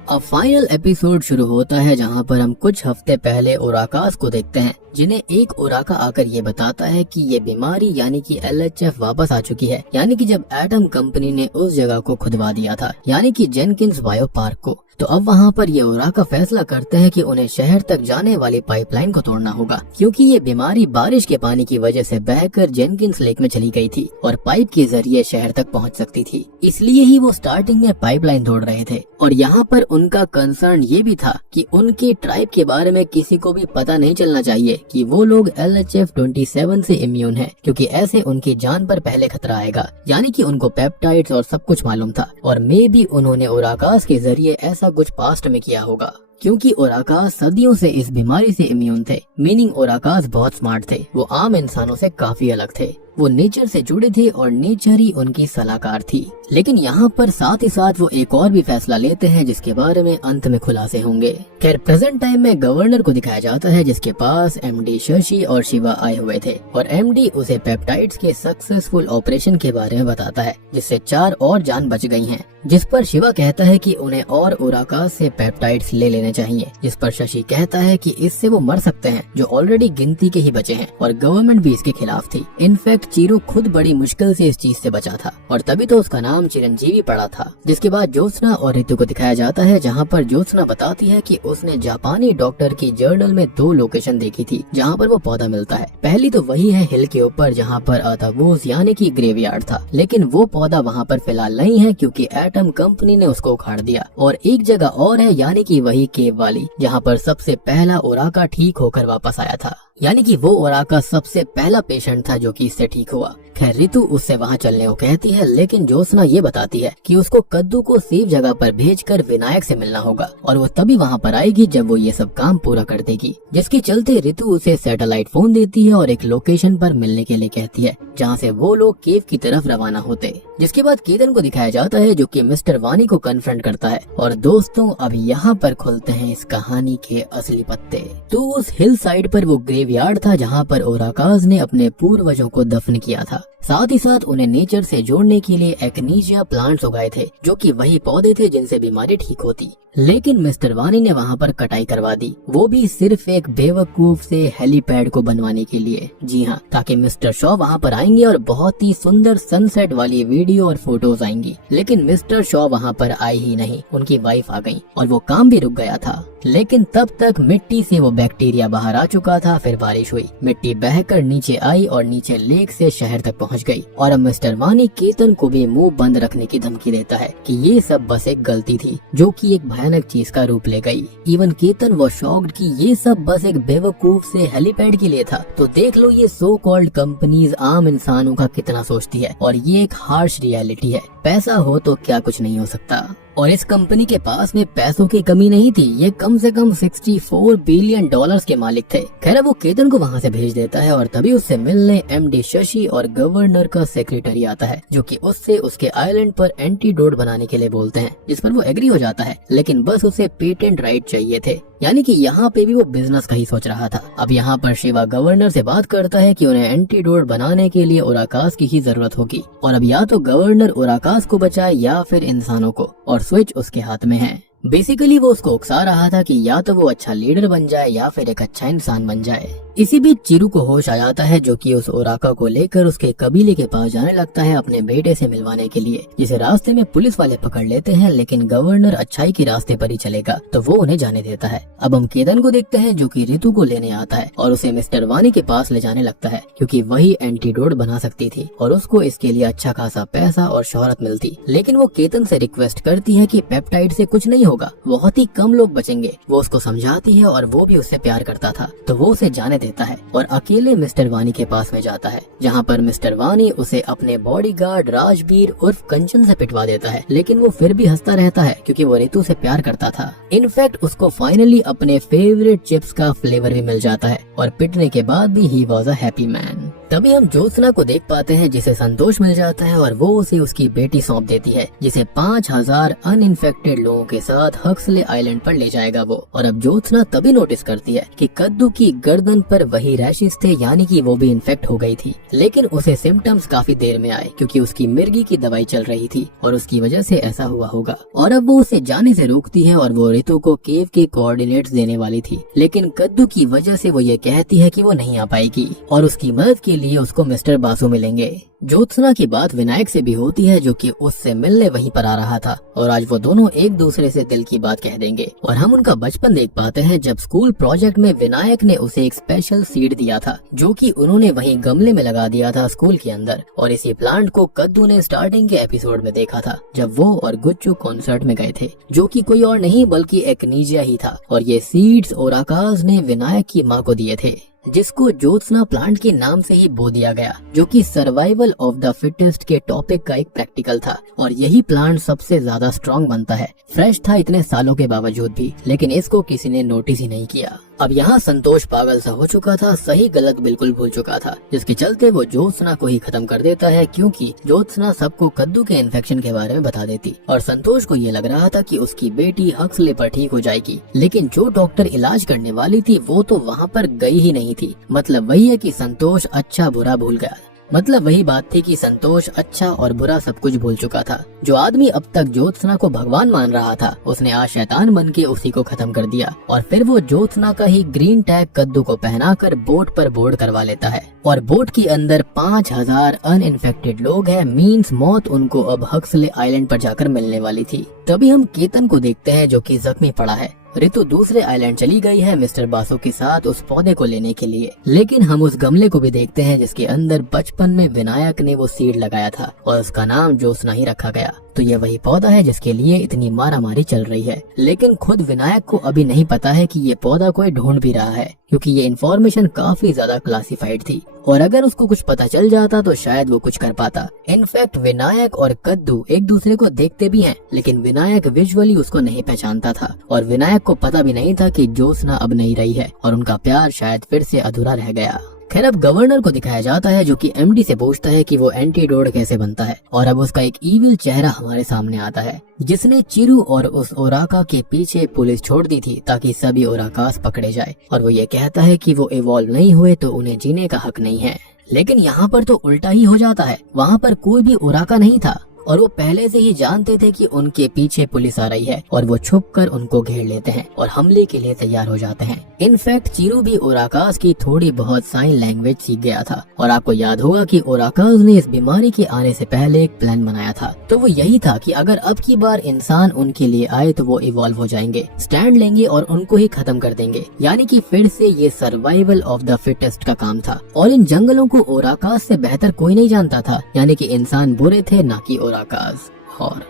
अब फाइनल एपिसोड शुरू होता है जहाँ पर हम कुछ हफ्ते पहले ओराकास को देखते हैं जिन्हें एक ओराका आकर ये बताता है कि ये बीमारी यानी कि LHF वापस आ चुकी है, यानी कि जब एटम कंपनी ने उस जगह को खुदवा दिया था, यानी कि जेनकिंस बायो पार्क को। तो अब वहाँ पर ये ओराका फैसला करते हैं कि उन्हें शहर तक जाने वाली पाइपलाइन को तोड़ना होगा, क्योंकि ये बीमारी बारिश के पानी की वजह से बहकर जेनकिंस लेक में चली गई थी और पाइप के जरिए शहर तक पहुँच सकती थी। इसलिए ही वो स्टार्टिंग में पाइपलाइन तोड़ रहे थे। और यहाँ पर उनका कंसर्न ये भी था कि उनके ट्राइब के बारे में किसी को भी पता नहीं चलना चाहिए कि वो लोग LHF-27 से इम्यून है, क्योंकि ऐसे उनकी जान पर पहले खतरा आएगा। यानी कि उनको पेप्टाइड्स और सब कुछ मालूम था, और मे भी उन्होंने ओराकास के जरिए ऐसा कुछ पास्ट में किया होगा, क्योंकि ओराकास सदियों से इस बीमारी से इम्यून थे। मीनिंग ओराकास बहुत स्मार्ट थे, वो आम इंसानों से काफी अलग थे, वो नेचर से जुड़े थे और नेचर ही उनकी सलाहकार थी। लेकिन यहाँ पर साथ ही साथ वो एक और भी फैसला लेते हैं जिसके बारे में अंत में खुलासे होंगे। खैर प्रेजेंट टाइम में गवर्नर को दिखाया जाता है जिसके पास MD शशि और शिवा आए हुए थे, और MD उसे पेप्टाइड्स के सक्सेसफुल ऑपरेशन के बारे में बताता है जिससे 4 और जान बच गई हैं। जिस पर शिवा कहता है कि उन्हें और ओराकास से पेप्टाइड्स ले लेने चाहिए, जिस पर शशि कहता है कि इससे वो मर सकते हैं जो ऑलरेडी गिनती के ही बचे हैं, और गवर्नमेंट भी इसके खिलाफ थी। इनफैक्ट चीरू खुद बड़ी मुश्किल से इस चीज से बचा था, और तभी तो उसका नाम चिरंजीवी पड़ा था। जिसके बाद ज्योत्सना और ऋतु को दिखाया जाता है, जहाँ पर ज्योत्सना बताती है कि उसने जापानी डॉक्टर की जर्नल में 2 लोकेशन देखी थी जहाँ पर वो पौधा मिलता है। पहली तो वही है हिल के ऊपर जहाँ पर अथावोस यानी कि ग्रेवयार्ड था, लेकिन वो पौधा वहाँ पर फिलहाल नहीं है क्योंकि एटम कंपनी ने उसको उखाड़ दिया। और एक जगह और है यानी कि वही केव वाली, जहाँ पर सबसे पहला ओराका ठीक होकर वापस आया था, यानी कि वो ओराका सबसे पहला पेशेंट था जो कि इससे ठीक हुआ। खैर ऋतु उससे वहाँ चलने को कहती है, लेकिन ज्योत्सना ये बताती है कि उसको कद्दू को सेफ जगह पर भेजकर विनायक से मिलना होगा, और वो तभी वहाँ पर आएगी जब वो ये सब काम पूरा कर देगी। जिसके चलते ऋतु उसे सैटेलाइट फोन देती है और एक लोकेशन पर मिलने के लिए कहती है, जहाँ से वो लोग केव की तरफ रवाना होते। जिसके बाद केतन को दिखाया जाता है जो कि मिस्टर वानी को कन्फ्रंट करता है। और दोस्तों अब यहाँ पर खुलते हैं इस कहानी के असली पत्ते। तो उस हिल साइड पर वो ग्रेवयार्ड था जहाँ पर ओराकास ने अपने पूर्वजों को दफन किया था। साथ ही साथ उन्हें नेचर से जोड़ने के लिए एक्नीजिया प्लांट्स उगाए थे, जो कि वही पौधे थे जिनसे बीमारी ठीक होती। लेकिन मिस्टर वानी ने वहाँ पर कटाई करवा दी, वो भी सिर्फ एक बेवकूफ से हेलीपैड को बनवाने के लिए। जी हाँ, ताकि मिस्टर शॉ वहाँ पर आएंगे और बहुत ही सुंदर सनसेट वाली वीडियो और फोटोज आएंगी। लेकिन मिस्टर शॉ वहाँ पर आए ही नहीं, उनकी वाइफ आ गई और वो काम भी रुक गया था। लेकिन तब तक मिट्टी से वो बैक्टीरिया बाहर आ चुका था। फिर बारिश हुई, मिट्टी बहकर नीचे आई और नीचे लेक से शहर तक पहुंच गई। और अब मिस्टर वानी केतन को भी मुंह बंद रखने की धमकी देता है कि ये सब बस एक गलती थी जो कि एक भयानक चीज का रूप ले गई। इवन केतन वो शॉक्ड कि ये सब बस एक बेवकूफ से हेलीपैड के लिए था। तो देख लो ये सो कॉल्ड कंपनीज आम इंसानों का कितना सोचती है, और ये एक हार्श रियलिटी है। पैसा हो तो क्या कुछ नहीं हो सकता। और इस कंपनी के पास में पैसों की कमी नहीं थी, ये कम से कम $64 बिलियन के मालिक थे। खैर वो केतन को वहाँ से भेज देता है और तभी उससे मिलने MD शशि और गवर्नर का सेक्रेटरी आता है, जो कि उससे उसके आइलैंड पर एंटीडोट बनाने के लिए बोलते हैं, जिस पर वो एग्री हो जाता है। लेकिन बस उसे पेटेंट राइट चाहिए थे, यानी कि यहाँ पे भी वो बिजनेस का ही सोच रहा था। अब यहाँ पर शिवा गवर्नर से बात करता है कि उन्हें एंटीडोट बनाने के लिए ओराकास की ही जरूरत होगी, और अब या तो गवर्नर ओराकास को बचाए या फिर इंसानों को, और स्विच उसके हाथ में है। बेसिकली वो उसको उकसा रहा था कि या तो वो अच्छा लीडर बन जाए या फिर एक अच्छा इंसान बन जाए। इसी बीच चिरू को होश आ जाता है, जो कि उस ओराका को लेकर उसके कबीले के पास जाने लगता है अपने बेटे से मिलवाने के लिए, जिसे रास्ते में पुलिस वाले पकड़ लेते हैं। लेकिन गवर्नर अच्छाई के रास्ते पर ही चलेगा तो वो उन्हें जाने देता है। अब हम केतन को देखते हैं जो कि ऋतु को लेने आता है और उसे मिस्टर वानी के पास ले जाने लगता है, क्योंकि वही एंटीडोट बना सकती थी और उसको इसके लिए अच्छा खासा पैसा और शोहरत मिलती। लेकिन वो केतन से रिक्वेस्ट करती है कि पेप्टाइड से कुछ नहीं होगा, बहुत ही कम लोग बचेंगे। वो उसको समझाती है और वो भी उससे प्यार करता था, तो वो उसे जाने देता है और अकेले मिस्टर वानी के पास में जाता है, जहाँ पर मिस्टर वानी उसे अपने बॉडीगार्ड राजबीर उर्फ कंचन से पिटवा देता है। लेकिन वो फिर भी हंसता रहता है क्योंकि वो ऋतु से प्यार करता था। इनफैक्ट उसको फाइनली अपने फेवरेट चिप्स का फ्लेवर भी मिल जाता है और पिटने के बाद भी he was a happy man. तभी हम ज्योत्सना को देख पाते हैं जिसे संतोष मिल जाता है और वो उसे उसकी बेटी सौंप देती है जिसे 5000 अनइंफेक्टेड लोगों के साथ हक्सले आइलैंड पर ले जाएगा वो। और अब ज्योत्सना तभी नोटिस करती है कि कद्दू की गर्दन पर वही रैशेस थे, यानी कि वो भी इन्फेक्ट हो गई थी। लेकिन उसे सिम्टम्स काफी देर में आए क्योंकि उसकी मिर्गी की दवाई चल रही थी और उसकी वजह से ऐसा हुआ होगा। और अब वो उसे जाने से रोकती है और वो रितु को केव के कोऑर्डिनेट्स देने वाली थी, लेकिन कद्दू की वजह से वो ये कहती है कि वो नहीं आ पाएगी और उसकी मदद के लिए उसको मिस्टर बासु मिलेंगे। ज्योत्सना की बात विनायक से भी होती है जो कि उससे मिलने वहीं पर आ रहा था और आज वो दोनों एक दूसरे से दिल की बात कह देंगे। और हम उनका बचपन देख पाते हैं जब स्कूल प्रोजेक्ट में विनायक ने उसे एक स्पेशल सीड दिया था जो कि उन्होंने वहीं गमले में लगा दिया था स्कूल के अंदर। और इसी प्लांट को कद्दू ने स्टार्टिंग के एपिसोड में देखा था जब वो और गुच्चू कॉन्सर्ट में गए थे, जो कि कोई और नहीं बल्कि एक्नीजिया ही था। और ये सीड्स और आकाश ने विनायक की माँ को दिए थे जिसको ज्योत्सना प्लांट के नाम से ही बो दिया गया, जो कि सर्वाइवल ऑफ द फिटेस्ट के टॉपिक का एक प्रैक्टिकल था। और यही प्लांट सबसे ज्यादा स्ट्रॉन्ग बनता है। फ्रेश था इतने सालों के बावजूद भी, लेकिन इसको किसी ने नोटिस ही नहीं किया। अब यहाँ संतोष पागल सा हो चुका था, सही गलत बिल्कुल भूल चुका था, जिसके चलते वो ज्योत्सना को ही खत्म कर देता है क्योंकि ज्योत्सना सबको कद्दू के इन्फेक्शन के बारे में बता देती। और संतोष को ये लग रहा था कि उसकी बेटी हक्सले पर ठीक हो जाएगी, लेकिन जो डॉक्टर इलाज करने वाली थी वो तो वहाँ पर गई ही नहीं थी। मतलब वही है कि संतोष अच्छा बुरा भूल गया। मतलब वही बात थी कि संतोष अच्छा और बुरा सब कुछ भूल चुका था। जो आदमी अब तक ज्योत्सना को भगवान मान रहा था उसने आज शैतान बन के उसी को खत्म कर दिया। और फिर वो ज्योत्सना का ही ग्रीन टैग कद्दू को पहनाकर बोट पर बोर्ड करवा लेता है। और बोट के अंदर 5000 अनइंफेक्टेड लोग हैं, मींस मौत उनको अब हक्सले आइलैंड पर जाकर मिलने वाली थी। तभी हम केतन को देखते हैं जो कि जख्मी पड़ा है। रितु दूसरे आइलैंड चली गई है मिस्टर बासु के साथ उस पौधे को लेने के लिए, लेकिन हम उस गमले को भी देखते हैं जिसके अंदर बचपन में विनायक ने वो सीड लगाया था और उसका नाम ज्योत्सना ही रखा गया। तो ये वही पौधा है जिसके लिए इतनी मारामारी चल रही है। लेकिन खुद विनायक को अभी नहीं पता है कि ये पौधा कोई ढूंढ भी रहा है क्योंकि ये इन्फॉर्मेशन काफी ज्यादा क्लासिफाइड थी और अगर उसको कुछ पता चल जाता तो शायद वो कुछ कर पाता। इनफैक्ट विनायक और कद्दू एक दूसरे को देखते भी हैं, लेकिन विनायक विजुअली उसको नहीं पहचानता था और विनायक को पता भी नहीं था कि ज्योत्सना अब नहीं रही है और उनका प्यार शायद फिर से अधूरा रह गया। खैर अब गवर्नर को दिखाया जाता है जो कि एमडी से पूछता है कि वो एंटीडोट कैसे बनता है और अब उसका एक इविल चेहरा हमारे सामने आता है जिसने चिरू और उस ओराका के पीछे पुलिस छोड़ दी थी ताकि सभी ओराकास पकड़े जाए। और वो ये कहता है कि वो इवॉल्व नहीं हुए तो उन्हें जीने का हक नहीं है। लेकिन यहाँ पर तो उल्टा ही हो जाता है, वहाँ पर कोई भी ओराका नहीं था और वो पहले से ही जानते थे कि उनके पीछे पुलिस आ रही है और वो छुपकर उनको घेर लेते हैं और हमले के लिए तैयार हो जाते हैं। इनफैक्ट चिरू भी ओराकास की थोड़ी बहुत साइन लैंग्वेज सीख गया था और आपको याद होगा कि ओराकास ने इस बीमारी के आने से पहले एक प्लान बनाया था। तो वो यही था कि अगर अब की बार इंसान उनके लिए आए तो वो इवॉल्व हो जाएंगे, स्टैंड लेंगे और उनको ही खत्म कर देंगे। यानी कि फिर से ये सर्वाइवल ऑफ द फिटेस्ट का काम था और इन जंगलों को ओराकास से बेहतर कोई नहीं जानता था। यानी कि इंसान बुरे थे ना कि ओराकास। और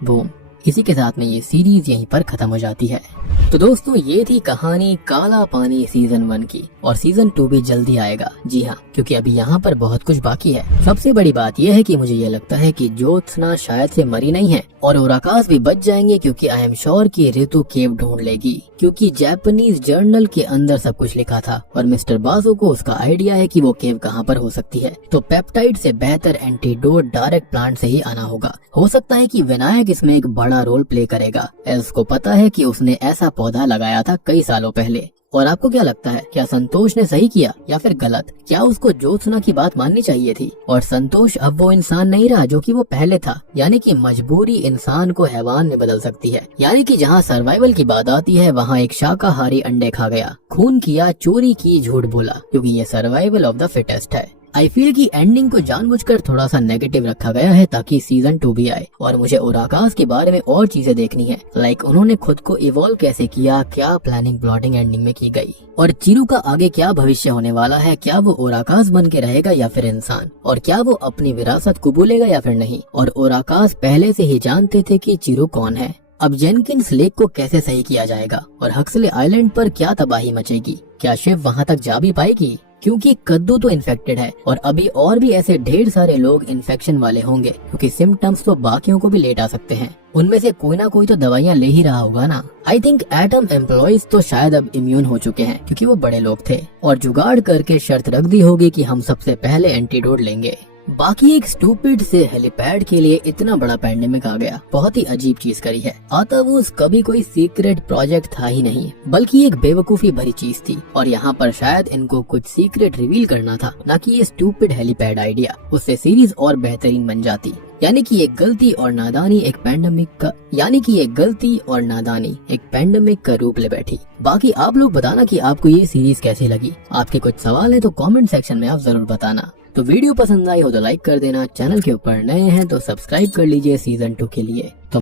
बूम, इसी के साथ में ये सीरीज यहीं पर खत्म हो जाती है। तो दोस्तों ये थी कहानी काला पानी सीजन 1 की और सीजन 2 भी जल्दी आएगा। जी हाँ, क्योंकि अभी यहाँ पर बहुत कुछ बाकी है। सबसे बड़ी बात यह है कि मुझे ये लगता है कि ज्योत्सना शायद से मरी नहीं है और ओराकास भी बच जाएंगे क्योंकि आई एम श्योर कि रितु केव ढूंढ लेगी क्योंकि जापानीज जर्नल के अंदर सब कुछ लिखा था और मिस्टर बासु को उसका आइडिया है कि वो केव कहाँ पर हो सकती है। तो पेप्टाइड से बेहतर एंटीडोट डायरेक्ट प्लांट से ही आना होगा। हो सकता है कि विनायक इसमें एक बड़ा रोल प्ले करेगा। उसको पता है कि उसने ऐसा पौधा लगाया था कई सालों पहले। और आपको क्या लगता है, क्या संतोष ने सही किया या फिर गलत? क्या उसको ज्योत्सना की बात माननी चाहिए थी? और संतोष अब वो इंसान नहीं रहा जो कि वो पहले था। यानी कि मजबूरी इंसान को हैवान में बदल सकती है। यानी कि जहाँ सर्वाइवल की बात आती है वहाँ एक शाकाहारी अंडे खा गया, खून किया, चोरी की, झूठ बोला, क्योंकि ये सर्वाइवल ऑफ द फिटेस्ट है। आई फील की एंडिंग को जानबूझकर थोड़ा सा नेगेटिव रखा गया है ताकि सीजन 2 भी आए और मुझे ओराकास के बारे में और चीजें देखनी है। लाइक उन्होंने खुद को इवॉल्व कैसे किया, क्या प्लानिंग प्लॉटिंग एंडिंग में की गई और चिरू का आगे क्या भविष्य होने वाला है। क्या वो ओराकास बन के रहेगा या फिर इंसान, और क्या वो अपनी विरासत कबूलेगा या फिर नहीं। और ओराकास पहले से ही जानते थे कि चिरू कौन है। अब जेनकिंस लेक को कैसे सही किया जाएगा और हक्सले आइलैंड पर क्या तबाही मचेगी। क्या शिव वहाँ तक जा भी पाएगी। क्योंकि कद्दू तो इन्फेक्टेड है और अभी और भी ऐसे ढेर सारे लोग इन्फेक्शन वाले होंगे, क्योंकि सिम्टम्स तो बाकियों को भी लेट आ सकते हैं। उनमें से कोई ना कोई तो दवाइयाँ ले ही रहा होगा ना। आई थिंक एटम एम्प्लॉइज तो शायद अब इम्यून हो चुके हैं, क्योंकि वो बड़े लोग थे और जुगाड़ करके शर्त रख दी होगी कि हम सबसे पहले एंटीडोट लेंगे। बाकी एक स्टूपिड से हेलीपैड के लिए इतना बड़ा पैंडेमिक आ गया, बहुत ही अजीब चीज करी है। आतावुस कभी कोई सीक्रेट प्रोजेक्ट था ही नहीं, बल्कि एक बेवकूफी भरी चीज थी और यहाँ पर शायद इनको कुछ सीक्रेट रिवील करना था, ना कि ये स्टूपिड हेलीपैड आइडिया। उससे सीरीज और बेहतरीन बन जाती। यानी कि एक गलती और नादानी एक पैंडेमिक का रूप ले बैठी। बाकी आप लोग बताना कि आपको ये सीरीज कैसी लगी। आपके कुछ सवाल है तो कमेंट सेक्शन में आप जरूर बताना। तो वीडियो पसंद आई हो तो लाइक कर देना, चैनल के ऊपर नए हैं तो सब्सक्राइब कर लीजिए सीजन 2 के लिए। तो